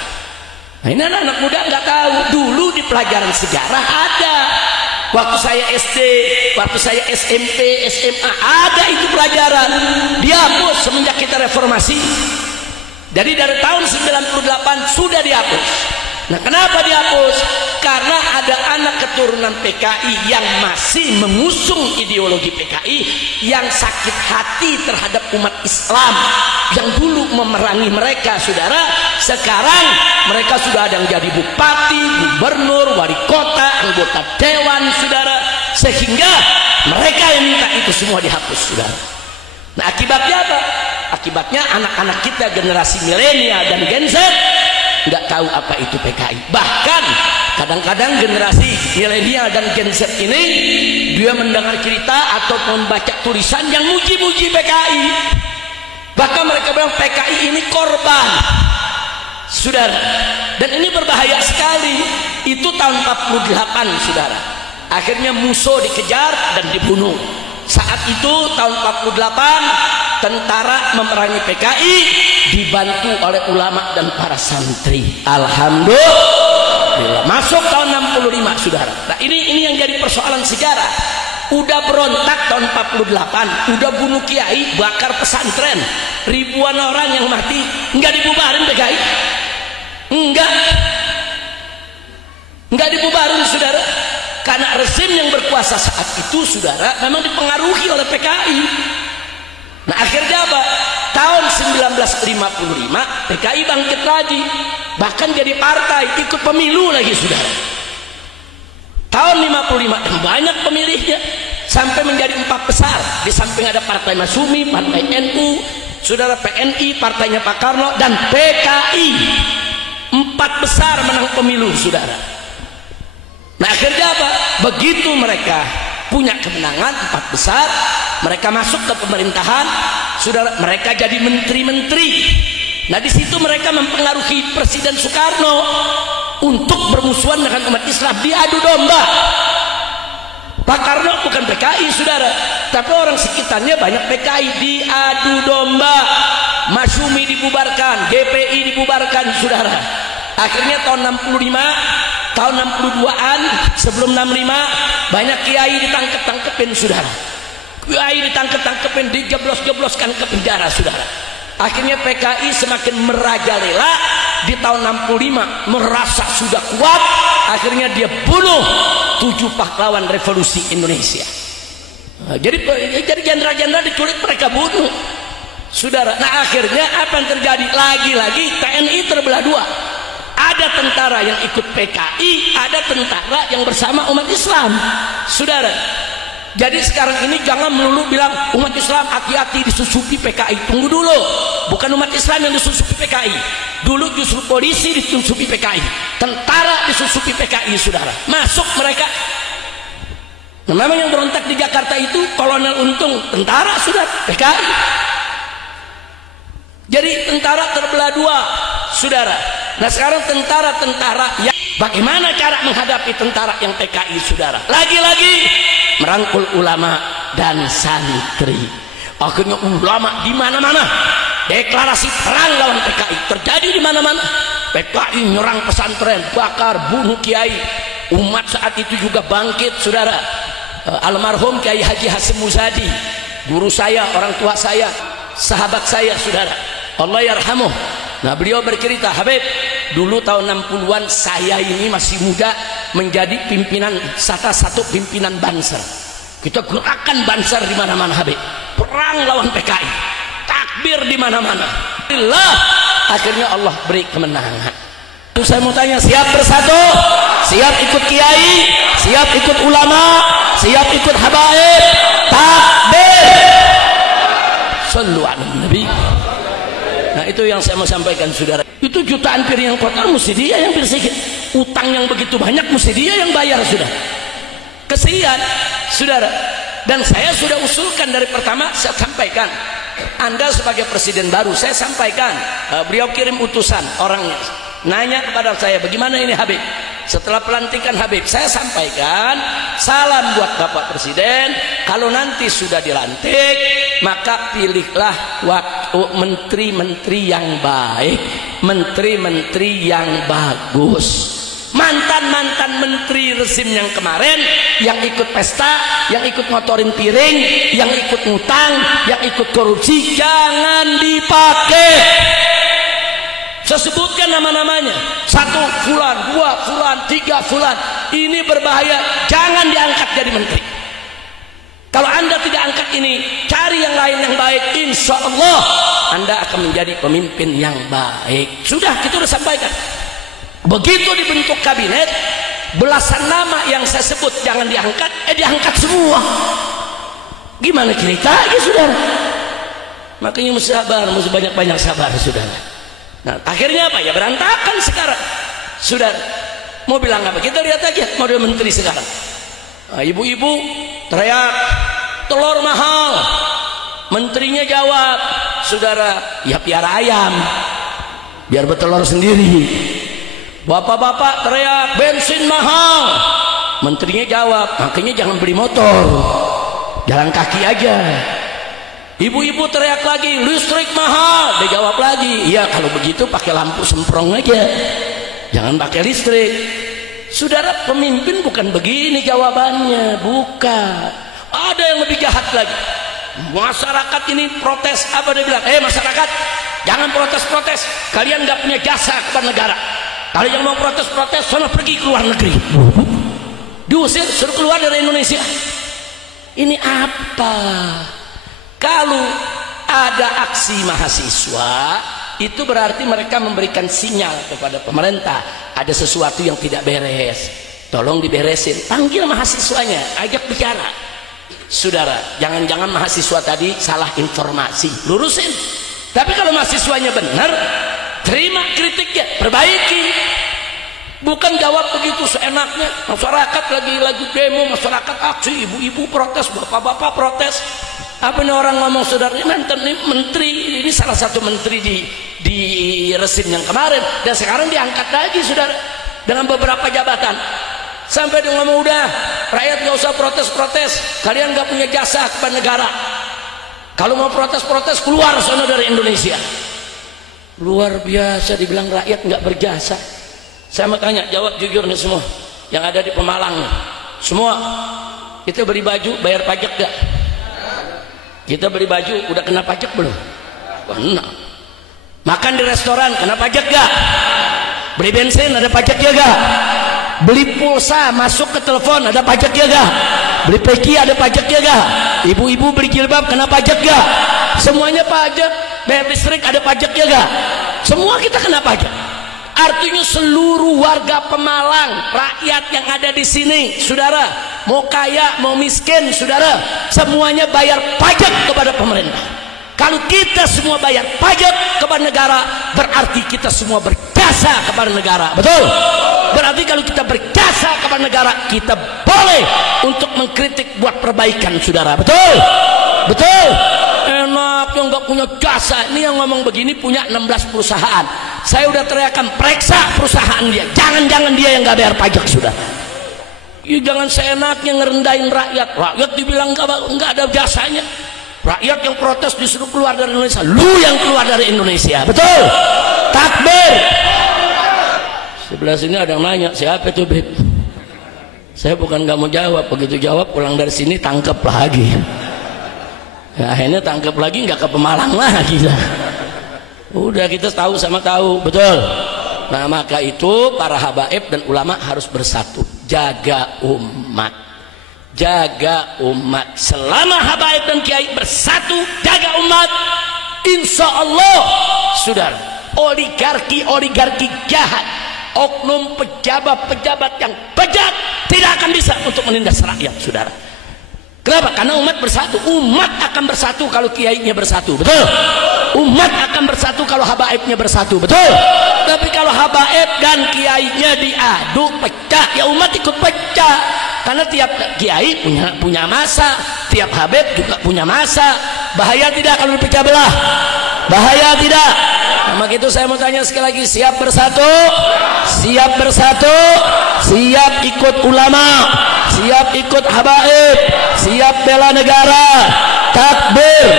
Nah, ini anak-anak muda nggak tahu. Dulu di pelajaran sejarah ada. Waktu saya SD, waktu saya SMP, SMA, ada itu pelajaran. Dihapus semenjak kita reformasi. Jadi dari tahun 98 sudah dihapus. Nah, kenapa dihapus? Karena ada anak keturunan PKI yang masih mengusung ideologi PKI, yang sakit hati terhadap umat Islam, yang dulu memerangi mereka, saudara. Sekarang mereka sudah ada yang jadi bupati, gubernur, wali kota, anggota dewan, saudara. Sehingga mereka yang minta itu semua dihapus, saudara. Nah, akibatnya apa? Akibatnya anak-anak kita generasi milenial dan Gen Z nggak tahu apa itu PKI. Bahkan kadang-kadang generasi milenial dan Gen Z ini dia mendengar cerita atau membaca tulisan yang muji-muji PKI. Bahkan mereka bilang PKI ini korban, saudara. Dan ini berbahaya sekali. Itu tahun 48, saudara. Akhirnya musuh dikejar dan dibunuh. Saat itu tahun 48 tentara memerangi PKI dibantu oleh ulama dan para santri. Alhamdulillah. Masuk tahun 65, saudara. Nah, ini yang jadi persoalan sejarah. udah berontak tahun 48, udah bunuh kiai, bakar pesantren, ribuan orang yang mati, nggak dibubarin PKI, nggak dibubarin saudara, karena rezim yang berkuasa saat itu saudara memang dipengaruhi oleh PKI. Nah akhirnya apa? Tahun 1955 PKI bangkit lagi, bahkan jadi partai, ikut pemilu lagi saudara. Tahun 55 dan banyak pemilihnya, sampai menjadi 4 besar. Di samping ada Partai Masyumi, Partai NU, saudara, PNI, partainya Pak Karno, dan PKI. 4 besar menang pemilu saudara. Nah akhirnya apa? Begitu mereka punya kemenangan 4 besar, mereka masuk ke pemerintahan saudara, mereka jadi menteri-menteri. Nah di situ mereka mempengaruhi Presiden Soekarno untuk bermusuhan dengan umat Islam, diadu domba. Pak Karno bukan PKI saudara, tapi orang sekitarnya banyak PKI, diadu domba. Masyumi dibubarkan, GPI dibubarkan saudara. Akhirnya tahun 65, tahun 62-an, sebelum 65, banyak kiai ditangkep-tangkepin saudara. Kiai ditangkep-tangkepin, dijeblos-jebloskan ke penjara saudara. Akhirnya PKI semakin merajalela. Di tahun 65 merasa sudah kuat, akhirnya dia bunuh 7 pahlawan revolusi Indonesia. Nah, jadi jenderal-jenderal diculik, mereka bunuh saudara. Nah akhirnya apa yang terjadi? Lagi-lagi TNI terbelah 2. Ada tentara yang ikut PKI, ada tentara yang bersama umat Islam saudara. Jadi sekarang ini jangan melulu bilang umat Islam hati-hati disusupi PKI. Tunggu dulu, bukan umat Islam yang disusupi PKI. Dulu justru polisi disusupi PKI, tentara disusupi PKI saudara. Masuk mereka. Nah, memang yang berontak di Jakarta itu Kolonel Untung, tentara saudara, PKI. Jadi tentara terbelah 2 saudara. Nah sekarang tentara-tentara yang bagaimana cara menghadapi tentara yang PKI saudara? Lagi-lagi merangkul ulama dan santri. Akhirnya ulama di mana-mana deklarasi perang lawan PKI terjadi di mana-mana. PKI nyerang pesantren, bakar, bunuh kiai. Umat saat itu juga bangkit saudara. Almarhum Kiai Haji Hasyim Muzadi, guru saya, orang tua saya, sahabat saya saudara, Allah yarhamuh. Nah beliau bercerita, Habib, dulu tahun 60-an saya ini masih muda menjadi pimpinan, salah satu pimpinan Banser. Kita gerakan Banser di mana-mana Habib, perang lawan PKI, takbir di mana-mana. Alhamdulillah, akhirnya Allah beri kemenangan. Itu saya mau tanya, siap bersatu, siap ikut kiai, siap ikut ulama, siap ikut habaib, takbir, sallu ala nabi. Nah itu yang saya mau sampaikan saudara. Itu jutaan piring yang kotor mesti dia yang bersih. Utang yang begitu banyak mesti dia yang bayar sudah. Kesian saudara. Dan saya sudah usulkan dari pertama, saya sampaikan, Anda sebagai presiden baru, saya sampaikan, beliau kirim utusan orangnya, nanya kepada saya, bagaimana ini Habib? Setelah pelantikan Habib, saya sampaikan salam buat Bapak Presiden, kalau nanti sudah dilantik maka pilihlah waktu menteri-menteri yang baik, menteri-menteri yang bagus. Mantan-mantan menteri rezim yang kemarin yang ikut pesta, yang ikut ngotorin piring, yang ikut ngutang, yang ikut korupsi, jangan dipakai. Saya sebutkan nama-namanya, 1 fulan, 2 fulan, 3 fulan, ini berbahaya, jangan diangkat jadi menteri. Kalau Anda tidak angkat ini, cari yang lain yang baik, insya Allah Anda akan menjadi pemimpin yang baik. Sudah, kita sudah sampaikan. Begitu dibentuk kabinet, belasan nama yang saya sebut jangan diangkat, diangkat semua. Gimana ceritanya saudara? Makanya mesti sabar, mesti banyak-banyak sabar saudara. Nah akhirnya apa ya, berantakan sekarang saudara. Mau bilang apa, kita lihat aja model menteri sekarang. Ibu-ibu teriak telur mahal, menterinya jawab, saudara, ya piara ayam biar bertelur sendiri. Bapak-bapak teriak bensin mahal, menterinya jawab, makanya jangan beli motor, jalan kaki aja. Ibu-ibu teriak lagi listrik mahal, dia jawab lagi, iya kalau begitu pakai lampu semprong aja, jangan pakai listrik. Saudara, pemimpin bukan begini jawabannya, bukan. Ada yang lebih jahat lagi. Masyarakat ini protes, apa dia bilang? Masyarakat, jangan protes-protes. Kalian nggak punya jasa kepada negara. Kalau yang mau protes-protes, sono pergi ke luar negeri. Diusir, suruh keluar dari Indonesia. Ini apa? Kalau ada aksi mahasiswa, itu berarti mereka memberikan sinyal kepada pemerintah ada sesuatu yang tidak beres. Tolong diberesin. Panggil mahasiswanya, ajak bicara. Saudara, jangan-jangan mahasiswa tadi salah informasi, lurusin. Tapi kalau mahasiswanya benar, terima kritiknya, perbaiki. Bukan jawab begitu seenaknya. Masyarakat lagi demo, masyarakat aksi, ibu-ibu protes, bapak-bapak protes. Apa nih orang ngomong, saudara? Ini menteri, ini salah satu menteri di resim yang kemarin, dan sekarang diangkat lagi, saudara, dengan beberapa jabatan. Sampai dia ngomong, udah, rakyat gak usah protes-protes, kalian gak punya jasa kepada negara. Kalau mau protes-protes, keluar sana dari Indonesia. Luar biasa, dibilang rakyat gak berjasa. Saya mau tanya, jawab jujur nih semua yang ada di Pemalang. Semua, kita beli baju, bayar pajak gak? Kita beli baju, udah kena pajak belum? Kena. Makan di restoran, kena pajak gak? Beli bensin, ada pajaknya gak? Beli pulsa masuk ke telepon, ada pajaknya gak? Beli peci, ada pajaknya gak? Ibu-ibu beli jilbab, kena pajak gak? Semuanya pajak. Bayar listrik, ada pajaknya gak? Semua kita kena pajak. Artinya seluruh warga Pemalang, rakyat yang ada di sini, saudara, mau kaya mau miskin, saudara, semuanya bayar pajak kepada pemerintah. Kalau kita semua bayar pajak kepada negara, berarti kita semua berjasa kepada negara. Betul? Berarti kalau kita berjasa kepada negara, kita boleh untuk mengkritik buat perbaikan, saudara. Betul? Betul? Enak yang nggak punya jasa. Ini yang ngomong begini punya 16 perusahaan. Saya udah teriakan, periksa perusahaan dia. Jangan-jangan dia yang nggak bayar pajak, sudah. Ya, jangan seenaknya ngerendahin rakyat. Rakyat dibilang nggak ada jasanya. Rakyat yang protes disuruh keluar dari Indonesia. Lu yang keluar dari Indonesia. Betul? Takbir. Sebelah sini ada yang nanya, siapa itu, Beb? Saya bukan nggak mau jawab. Begitu jawab, pulang dari sini tangkep lagi. Ya, akhirnya tangkep lagi, nggak ke Pemalang lagi lah. Udah, kita tahu sama tahu. Betul? Nah, maka itu para habaib dan ulama harus bersatu. Jaga umat. Jaga umat. Selama habaib dan kiai bersatu jaga umat, insya Allah, saudara, oligarki jahat, oknum pejabat yang bejat tidak akan bisa untuk menindas rakyat, saudara. Kenapa? Karena umat bersatu. Umat akan bersatu kalau kiainya bersatu. Betul? Umat akan bersatu kalau habaibnya bersatu. Betul? Tapi kalau habaib dan kiainya diadu, pecah, ya umat ikut pecah. Karena tiap kiai punya masa, tiap habib juga punya masa. Bahaya tidak kalau dipecah belah? Bahaya tidak? Nah, maka itu saya mau tanya sekali lagi, siap bersatu? Siap bersatu? Siap ikut ulama? Siap ikut habaib? Siap bela negara? Takbir.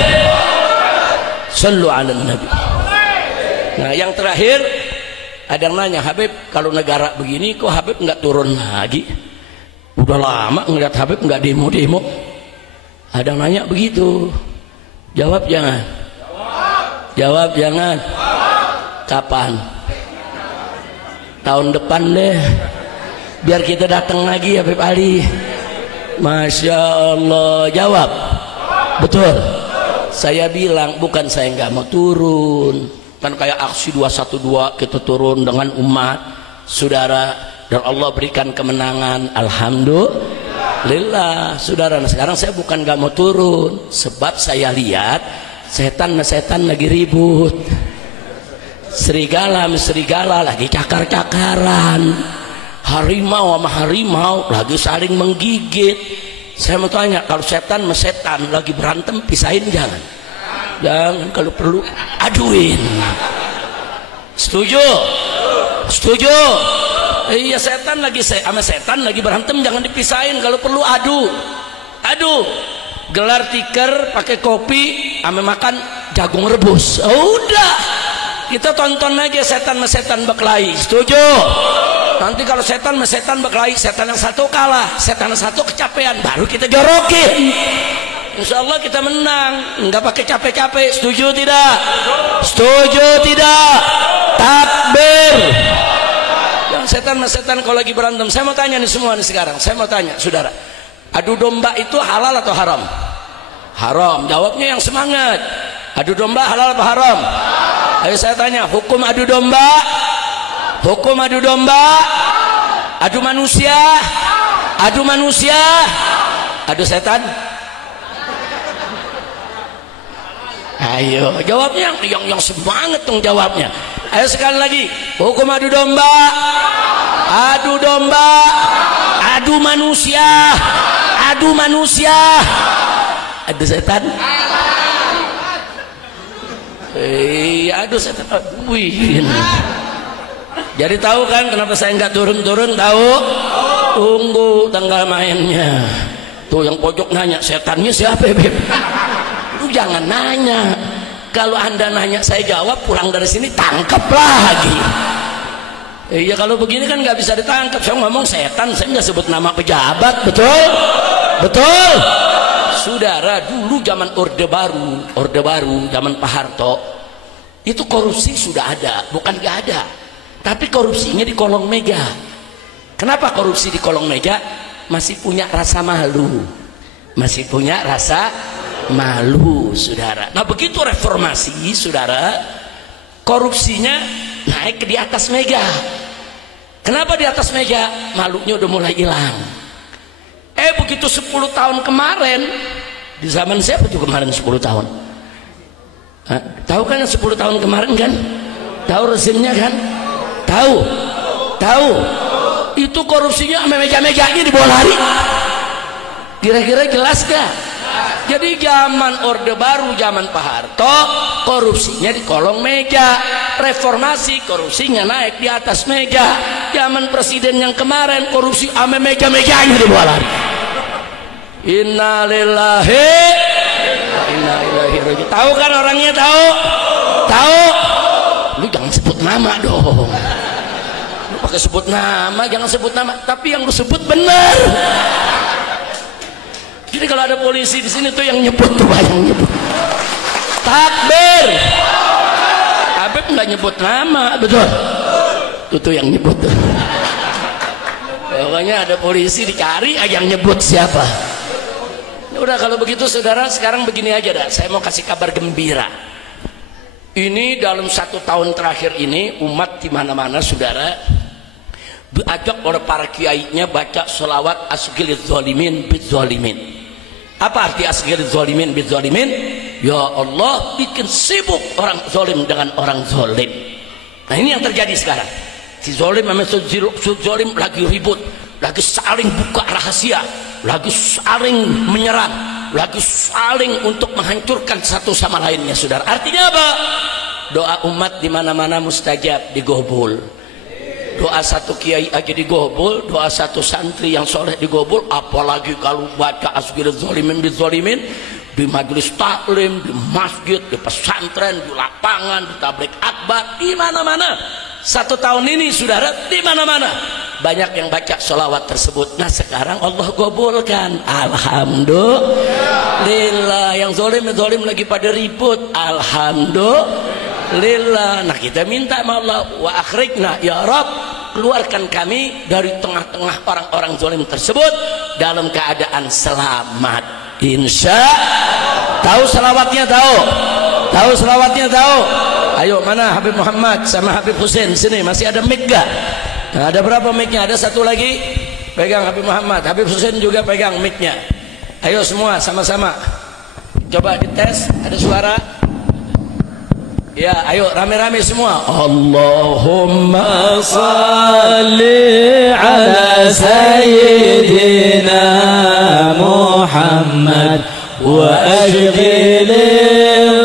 Sallu ala nabi. Nah, yang terakhir ada yang nanya, Habib, kalau negara begini kok Habib nggak turun lagi? Udah lama ngeliat Habib nggak demo-demo. Ada yang nanya begitu. Jawab jangan. Jawab jangan. Kapan? Tahun depan deh. Biar kita datang lagi, Habib Ali. Masya Allah. Jawab. Betul. Saya bilang bukan saya nggak mau turun. Kan kayak aksi 212 kita turun dengan umat, saudara, dan Allah berikan kemenangan, alhamdulillah, saudara. Nah, sekarang saya bukan nggak mau turun, sebab saya lihat setan lagi ribut, serigala lagi cakar-cakaran, harimau sama harimau lagi saling menggigit. Saya mau tanya, kalau setan sama setan lagi berantem, pisahin jangan? Jangan, kalau perlu aduin. Setuju? Setuju? Iya, setan lagi sama setan lagi berantem, jangan dipisahin. Kalau perlu adu. Gelar tikar pakai kopi sama makan jagung rebus. Udah, kita tonton aja setan sama setan berkelahi. Setuju? Nanti kalau setan berkelahi, setan yang satu kalah, setan yang satu kecapean, baru kita jorokin. Insya Allah kita menang, nggak pakai capek-capek. Setuju tidak? Setuju tidak? Takbir. Yang setan kalau lagi berantem, saya mau tanya nih semua nih sekarang, saya mau tanya saudara, adu domba itu halal atau haram? Haram. Jawabnya yang semangat. Adu domba halal atau haram? Ayo saya tanya, hukum adu domba? Hukum adu domba? Adu manusia? Adu manusia? Adu setan? Ayo jawabnya yang semangat dong jawabnya. Ayo sekali lagi, hukum adu domba? Adu domba? Adu manusia? Adu manusia? Adu setan? Aduh setan. Wih. Jadi tahu kan kenapa saya nggak turun-turun? Tahu? Tunggu tanggal mainnya. Tuh yang pojok nanya, setannya siapa Beb? Lu jangan nanya. Kalau anda nanya saya jawab, pulang dari sini tangkap lagi. Iya kalau begini kan nggak bisa ditangkap. Saya ngomong setan, saya nggak sebut nama pejabat, betul? Betul? Saudara, dulu zaman Orde Baru, zaman Pak Harto, itu korupsi sudah ada, bukan nggak ada. Tapi korupsinya di kolong meja. Kenapa korupsi di kolong meja? Masih punya rasa malu. Masih punya rasa malu, saudara. Nah begitu reformasi, saudara, korupsinya naik ke di atas meja. Kenapa di atas meja? Malunya udah mulai hilang. Begitu 10 tahun kemarin, di zaman siapa tuh kemarin 10 tahun? Tahu kan 10 tahun kemarin kan? Tahu rezimnya kan? Tahu itu korupsinya sama meja-mejanya dibawa lari. Kira-kira jelas gak? Jadi zaman Orde Baru, zaman Pak Harto, korupsinya di kolong meja. Reformasi, korupsinya naik di atas meja. Zaman presiden yang kemarin, korupsi sama meja-mejanya dibawa lari. Innalillahi wa inna ilaihi raji'un. Tahu kan orangnya? Tahu? Lu jangan sebut nama dong. Lu pakai sebut nama, jangan sebut nama. Tapi yang lu sebut benar. Jadi kalau ada polisi di sini tuh yang nyebut tuh, yang nyebut. Takbir. Habib nggak nyebut nama, betul? Tuh yang nyebut tuh. Pokoknya ada polisi dicari aja yang nyebut siapa. Udah kalau begitu saudara, sekarang begini aja dah. Saya mau kasih kabar gembira. Ini dalam 1 tahun terakhir ini umat di mana-mana saudara diajak oleh para kiainya baca sholawat asghilidz zalimin bidzalimin. Apa arti asghilidz zalimin bidzalimin? Ya Allah, bikin sibuk orang zalim dengan orang zalim. Nah ini yang terjadi sekarang. Si zalim sama si zalim lagi ribut, lagi saling buka rahasia, lagi saling menyerang, lagi saling untuk menghancurkan satu sama lainnya, saudara. Artinya apa? Doa umat di mana-mana mustajab, digobul. Doa satu kiai aja digobul, doa satu santri yang soleh digobul, apalagi kalau baca asghilidz zalimin bidzalimin di majelis taklim, di masjid, di pesantren, di lapangan, di tabligh akbar, di mana-mana. 1 tahun ini saudara, di mana-mana banyak yang baca sholawat tersebut. Nah sekarang Allah gobulkan, alhamdulillah. Yang zalim lagi pada ribut, alhamdulillah. Nah kita minta sama Allah, wa akhrijna ya Rabb, keluarkan kami dari tengah-tengah orang-orang zalim tersebut dalam keadaan selamat. Insya tahu selawatnya, tahu selawatnya, tahu. Ayo mana Habib Muhammad sama Habib Husain, sini masih ada mic gak? Nah, ada berapa mic-nya? Ada satu lagi, pegang Habib Muhammad. Habib Husain juga pegang mic-nya. Ayo semua sama-sama coba dites, ada suara ya. Ayo rame-rame semua. Allahumma salli ala sayyidina Muhammad wa ashghil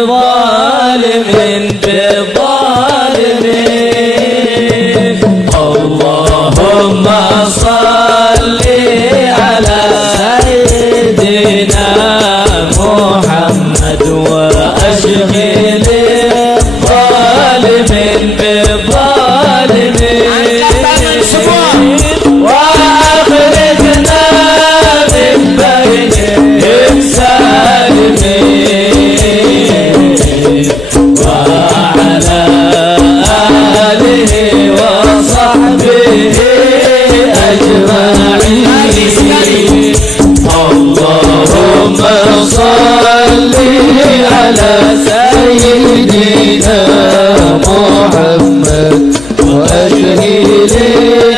zalimin bidzalimin. Allahumma salli ala sayyidina Muhammad wa ashghil zalimin bidzalimin. Angkat tangan semua. أجمعين اللهم صل على سيدنا محمد وأشهد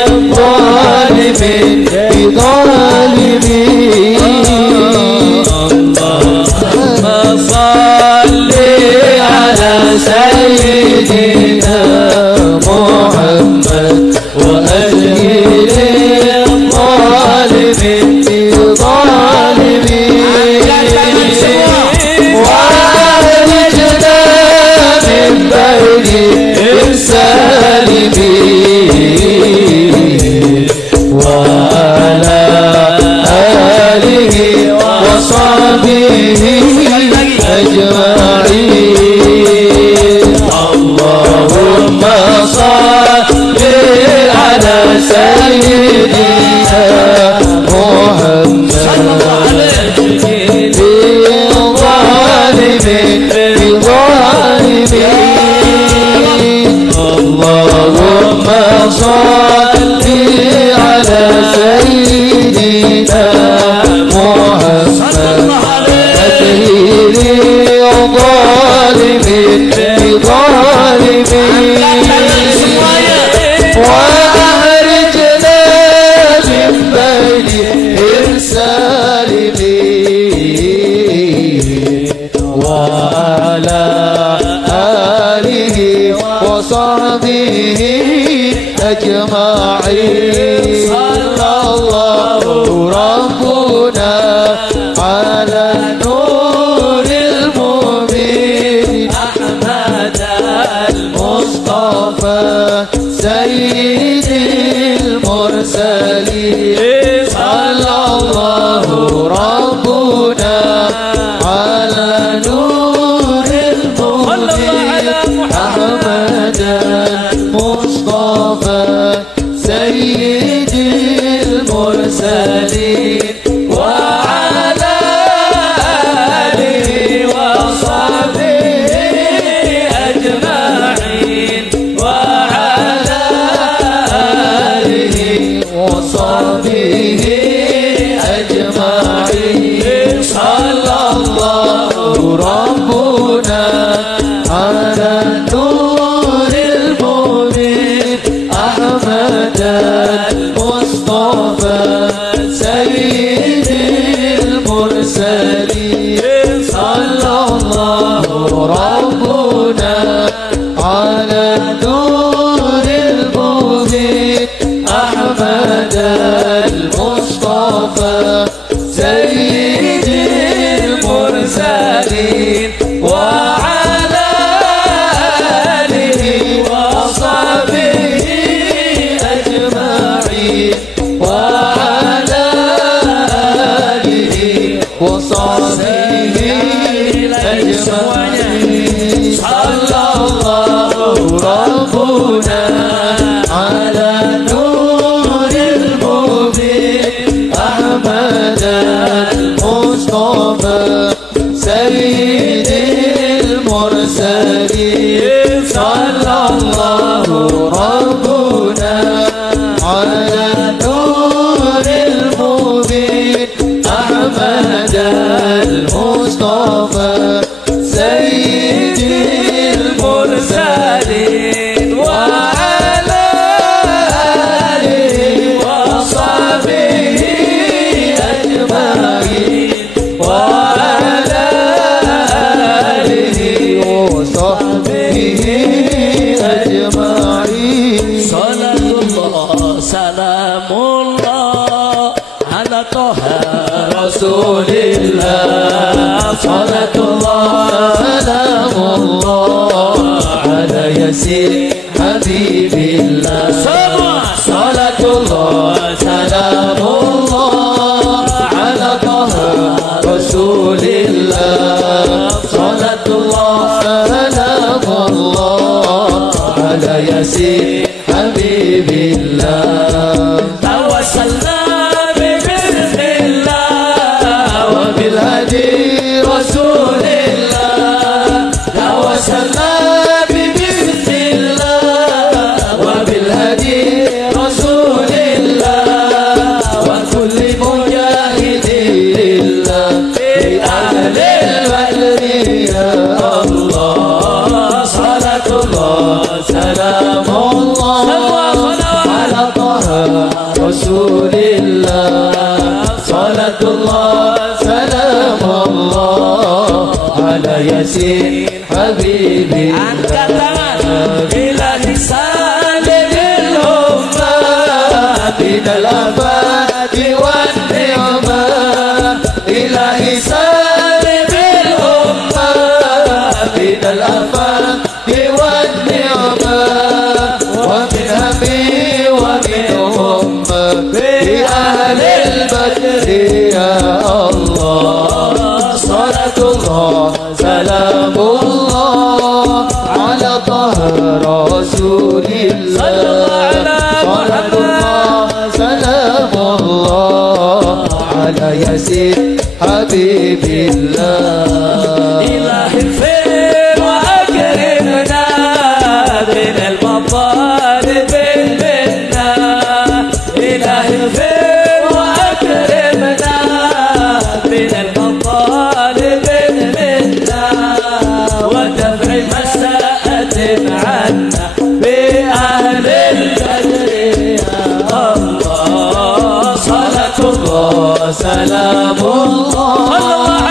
الظالمين بظالمين اللهم صل على سيدنا محمد وأشهد الظالمين بظالمين وأخرجنا من بين السالمين وعلى آله وصحبه أجمعين اللهم صل على سيدنا محمد بظالمين اللهم صل على سيدنا محمد أتهيل الظالمين بظالمين وأخرجنا من بين السالمين وعلى آله وصحبه أجمعين صلى الله ربنا على نور المبين أحمد المصطفى سيد المرسلين صلى الله ربنا على نور المبين أحمد المصطفى سيد المرسلين وعلى آله وصحبه أجمعين وعلى آله وصحبه أجمعين صلى الله ربنا على نور المبين أحمد المصطفى سيد المرسلين صلى الله ربنا على نور المبين أحمد المصطفى سيد المرسلين وعلى آله وصحبه أجمعين وعلى آله وصحبه أجمعين صلى الله ربنا على نور المبين أحمد المصطفى سيد المرسلين صلى الله ربنا على نور المبين أحمد المصطفى سيد المرسلين وعلى آله وصحبه أجمعين وعلى آله وصحبه أجمعين صلاة الله سلام الله على طه رسول الله صلاة الله سلام الله على ياسين حبيب الله صلاة الله سلام الله على طه رسول الله صلاة الله سلام الله على ياسين حبيب الله توسلنا ببسم الله وبالهدي رسول الله توسلنا ببسم الله وبالهدي رسول الله Rasulillah. Salatullah salamullah ala yasin habibillah. Angkat tangan. Ilahi salimil ummah minal afati wan ni'mah. Ilahi salimil ummah minal afati wan ni'mah. Wa min hami wa min ummah bi ahlil badri ya Allah. Salatullah salamullah ala taha Rasulillah. Salatullah salamullah ala yasin habibillah. Ilahi fir wa akrimna min al-matalib minna. Ilahi fir wa akrimna min al-matalib minna. Wa daf'i masa'atin 'anna bi ahli al-badri ya Allah. Salatullah salamullah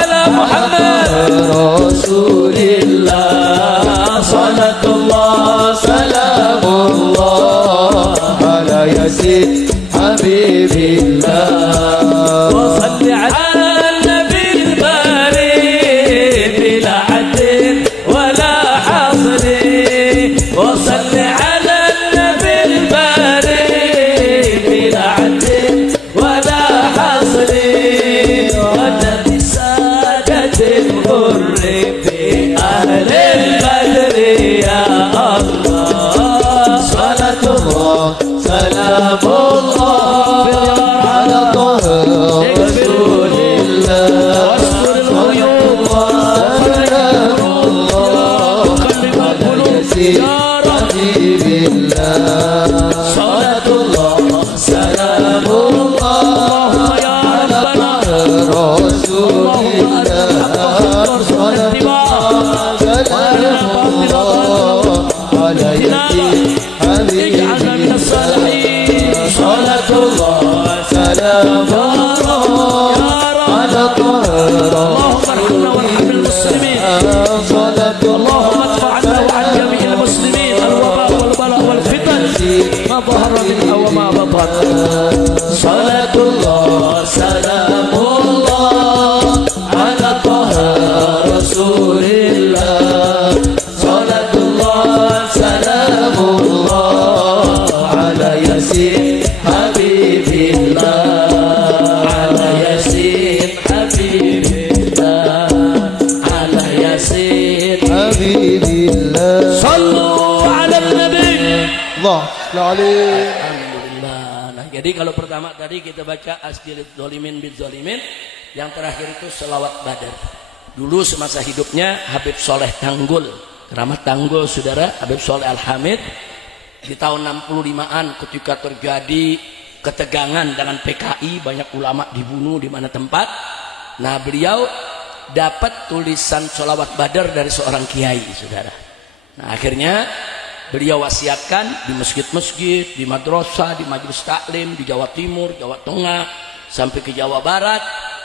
ala Muhammad Rasulillah. Salatullah salamullah ala yasin habibillah. وصل على النبي البريء بلا عد ولا حصر. وصل على النبي البريء بلا عد ولا حصر. ونبي سادة الغر في أهل البدر يا الله. Salatullah salamullah ala taha Rasulillah. Salatullah salamullah ala taha Rasulillah. Salatullah salamullah ala yasin اجعلنا من الصالحين. Salatullah salamullah ala taha اللهم ارحمنا وارحم المسلمين. اللهم ادفع عنا وعن جميع المسلمين الوباء والبلاء والفتن ما ظهر منها وما بطن. Salatullah salamullah ala taha Rasulillah. Salatullah salamullah ala yasin habibillah. على ياسين حبيبنا على ياسين. Habibillah. صلوا على النبي. Allah alaihi. Alhamdulillah. Nah, jadi kalau pertama tadi kita baca asdirid zolimin bid zolimin, yang terakhir itu selawat badar. Dulu semasa hidupnya Habib Soleh Tanggul, keramat Tanggul saudara, Habib Soleh Al-Hamid, di tahun 65-an ketika terjadi ketegangan dengan PKI, banyak ulama dibunuh di mana tempat. Nah, beliau dapat tulisan selawat badar dari seorang kiai saudara. Nah, akhirnya beliau wasiatkan di masjid-masjid, di madrasah, di majelis taklim, di Jawa Timur, Jawa Tengah, sampai ke Jawa Barat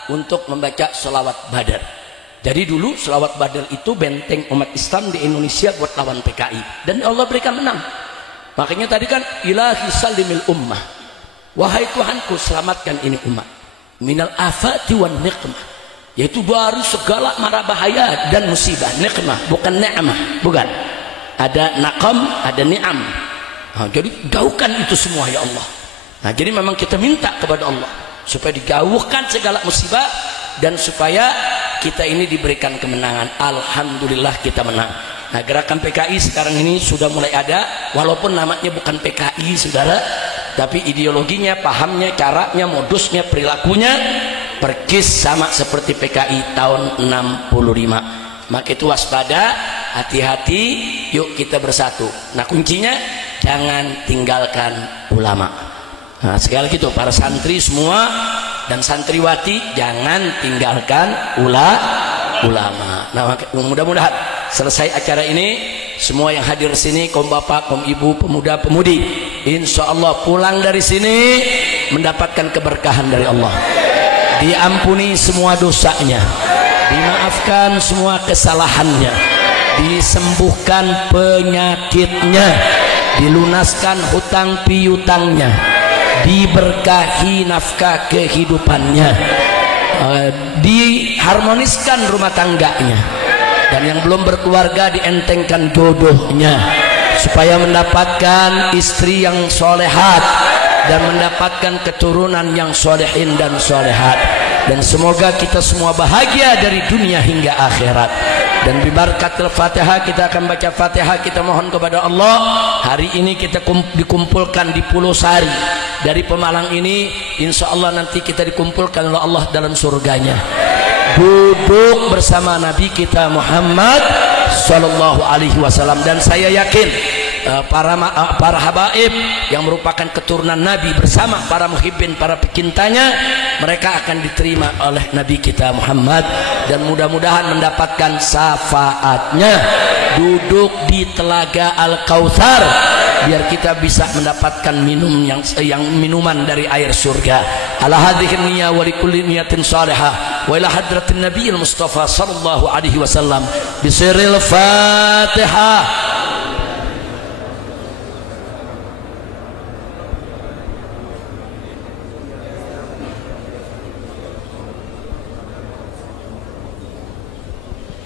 untuk membaca selawat badar. Jadi dulu selawat badar itu benteng umat Islam di Indonesia buat lawan PKI, dan Allah berikan menang. Makanya tadi kan ilahi salimil ummah, wahai Tuhanku selamatkan ini umat minal afati wan niqmah, yaitu baru segala mara bahaya dan musibah. Niqmah bukan ni'mah, bukan. Ada naqam, ada ni'am. Nah, jadi jauhkan itu semua ya Allah. Nah, jadi memang kita minta kepada Allah supaya dijauhkan segala musibah dan supaya kita ini diberikan kemenangan. Alhamdulillah kita menang. Nah, gerakan PKI sekarang ini sudah mulai ada, walaupun namanya bukan PKI saudara, tapi ideologinya, pahamnya, caranya, modusnya, perilakunya persis sama seperti PKI tahun 65. Maka itu waspada, hati-hati, yuk kita bersatu. Nah, kuncinya jangan tinggalkan ulama. Nah, sekali lagi tuh para santri semua dan santriwati, jangan tinggalkan ulama. Nah, mudah-mudahan selesai acara ini semua yang hadir sini, kaum bapak, kaum ibu, pemuda, pemudi, insya Allah pulang dari sini mendapatkan keberkahan dari Allah, diampuni semua dosanya, dimaafkan semua kesalahannya, disembuhkan penyakitnya, dilunaskan hutang piutangnya, diberkahi nafkah kehidupannya, diharmoniskan rumah tangganya, dan yang belum berkeluarga dientengkan jodohnya supaya mendapatkan istri yang solehat dan mendapatkan keturunan yang solehin dan solehat, dan semoga kita semua bahagia dari dunia hingga akhirat. Dan bibarakatil Fatihah, kita akan baca Fatihah, kita mohon kepada Allah hari ini kita dikumpulkan di Pulau Sari dari Pemalang ini, insya Allah nanti kita dikumpulkan oleh Allah dalam surganya, duduk bersama Nabi kita Muhammad Sallallahu Alaihi Wasallam. Dan saya yakin para habaib yang merupakan keturunan Nabi bersama para muhibbin, para pecintanya, mereka akan diterima oleh Nabi kita Muhammad dan mudah-mudahan mendapatkan syafaatnya, duduk di telaga Al-Kautsar biar kita bisa mendapatkan minuman dari air surga. Ala hadhihi niyya wa likulli niyatin salihah wa ila hadratin nabiyil mustafa sallallahu alaihi wasallam bisirril Fatihah.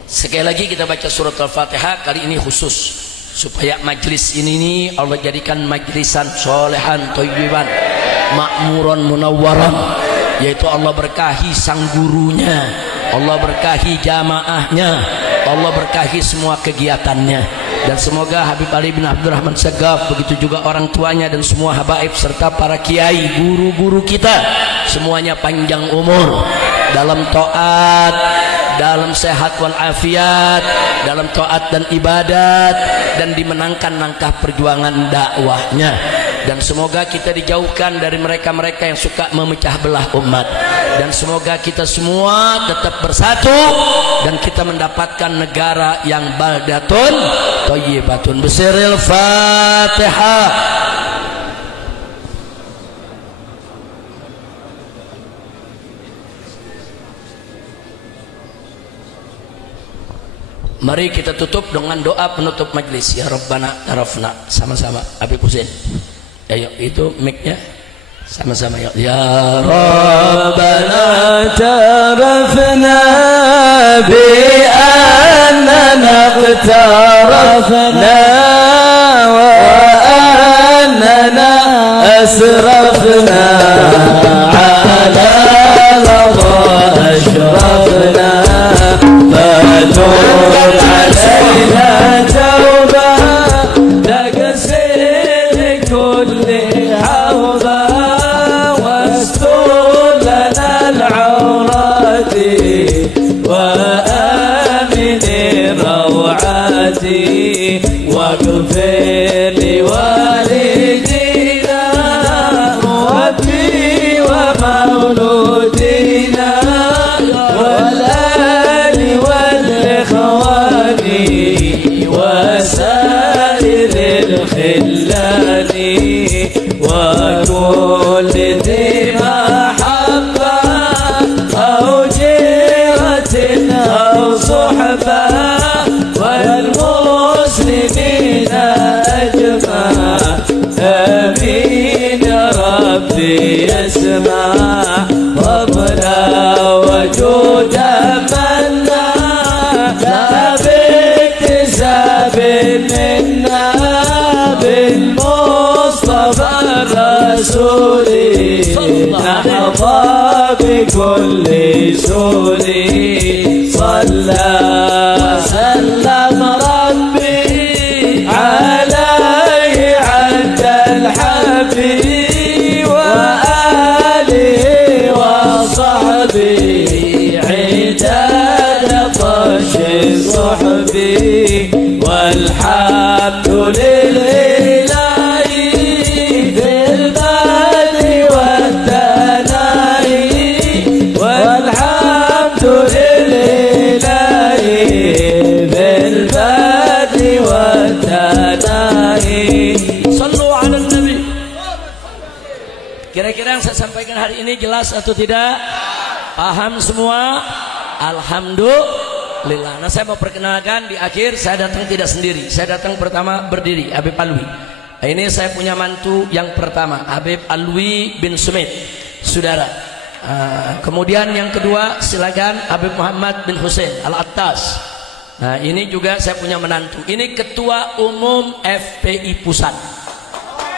Sekali lagi kita baca surat Al-Fatihah, kali ini khusus supaya majlis ini Allah jadikan majlisan solehan, thayyiban, makmuran, munawwaran, yaitu Allah berkahi sang gurunya, Allah berkahi jamaahnya, Allah berkahi semua kegiatannya, dan semoga Habib Ali bin Abdurrahman Segaf, begitu juga orang tuanya dan semua habaib serta para kiai, guru-guru kita semuanya panjang umur dalam taat, dalam sehat wal afiat, dalam taat dan ibadat, dan dimenangkan langkah perjuangan dakwahnya. Dan semoga kita dijauhkan dari mereka-mereka yang suka memecah belah umat, dan semoga kita semua tetap bersatu dan kita mendapatkan negara yang baldatun thayyibatun. Bisiril Fatihah. Mari kita tutup dengan doa penutup majlis. Ya Rabbana tarafna, sama-sama Habib Husin. Ayo itu mic-nya sama-sama ya. Ya Rabbana tarafna bi annana iqtarafna wa annana asrafna ala ashrafna فتوب علينا توبة تغسل كل حوضة واستر لنا العورات وآمن الروعات واغفر لوالدينا ربي ومولودينا وسائر الخلان وكل ذي محبة أو جيرة أو صحبة والمسلمين أجمع آمين يا ربي اسمع ربنا وجود منا منا بالمصطفى الرسول نحظى بكل سور صلى وسلم ربي عليه عند الحبيب وآله وصحبه عداد طش صحبي والحمد لله في البال والثناء والحمد yang saya sampaikan hari ini jelas atau tidak? Paham semua? Alhamdulillah. Nah, saya mau perkenalkan di akhir, saya datang tidak sendiri. Saya datang pertama berdiri, Habib Alwi. Nah, ini saya punya mantu yang pertama, Habib Alwi bin Sumit, saudara. Kemudian yang kedua silakan Habib Muhammad bin Hussein Al-Attas. Nah, ini juga saya punya menantu. Ini ketua umum FPI Pusat,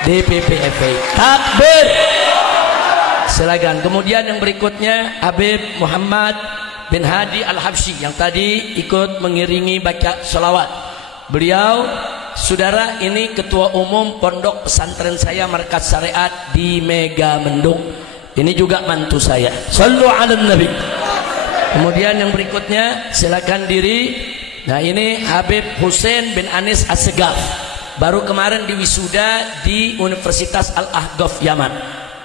DPP FPI. Takbir. Silakan. Kemudian yang berikutnya Habib Muhammad bin Hadi Al-Habsyi yang tadi ikut mengiringi baca sholawat. Beliau, saudara, ini ketua umum pondok pesantren saya Markas Syariat di Megamendung. Ini juga mantu saya. Shallu ala nabi. Kemudian yang berikutnya silakan diri. Nah, ini Habib Hussein bin Anis As-Segaf, baru kemarin diwisuda di Universitas Al-Ahqaf Yaman.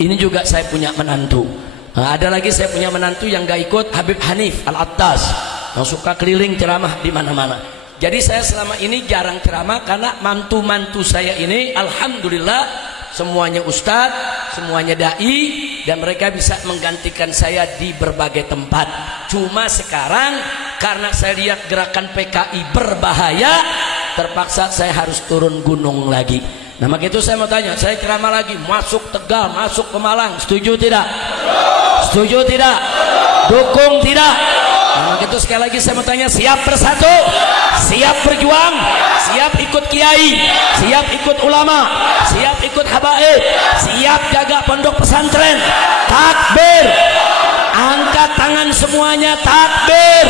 Ini juga saya punya menantu. Nah, ada lagi saya punya menantu yang gak ikut, Habib Hanif Al-Attas, yang suka keliling ceramah di mana-mana. Jadi saya selama ini jarang ceramah karena mantu-mantu saya ini alhamdulillah semuanya ustadz, semuanya dai, dan mereka bisa menggantikan saya di berbagai tempat. Cuma sekarang karena saya lihat gerakan PKI berbahaya, terpaksa saya harus turun gunung lagi. Nah, maka itu saya mau tanya, saya ceramah lagi, masuk Tegal, masuk Pemalang, setuju tidak? Setuju tidak? Dukung tidak? Nah, maka itu sekali lagi saya mau tanya, siap bersatu? Siap berjuang? Siap ikut kiai? Siap ikut ulama? Siap ikut habaib? Siap jaga pondok pesantren? Takbir! Angkat tangan semuanya, takbir!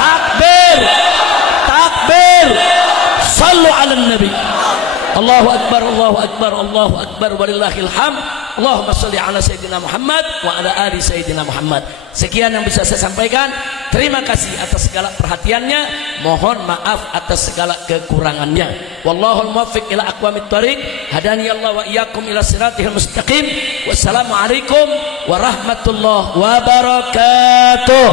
Takbir! Takbir! Sallu ala nabi. Allahu akbar, Allahu akbar, Allahu akbar, walillahil hamd. Allahumma shalli ala sayyidina Muhammad wa ala ali sayyidina Muhammad. Sekian yang bisa saya sampaikan. Terima kasih atas segala perhatiannya. Mohon maaf atas segala kekurangannya. Wallahul muwaffiq ila aqwamit thariq. Hadani Allah wa iyyakum ila siratil mustaqim. Wassalamualaikum warahmatullahi wabarakatuh.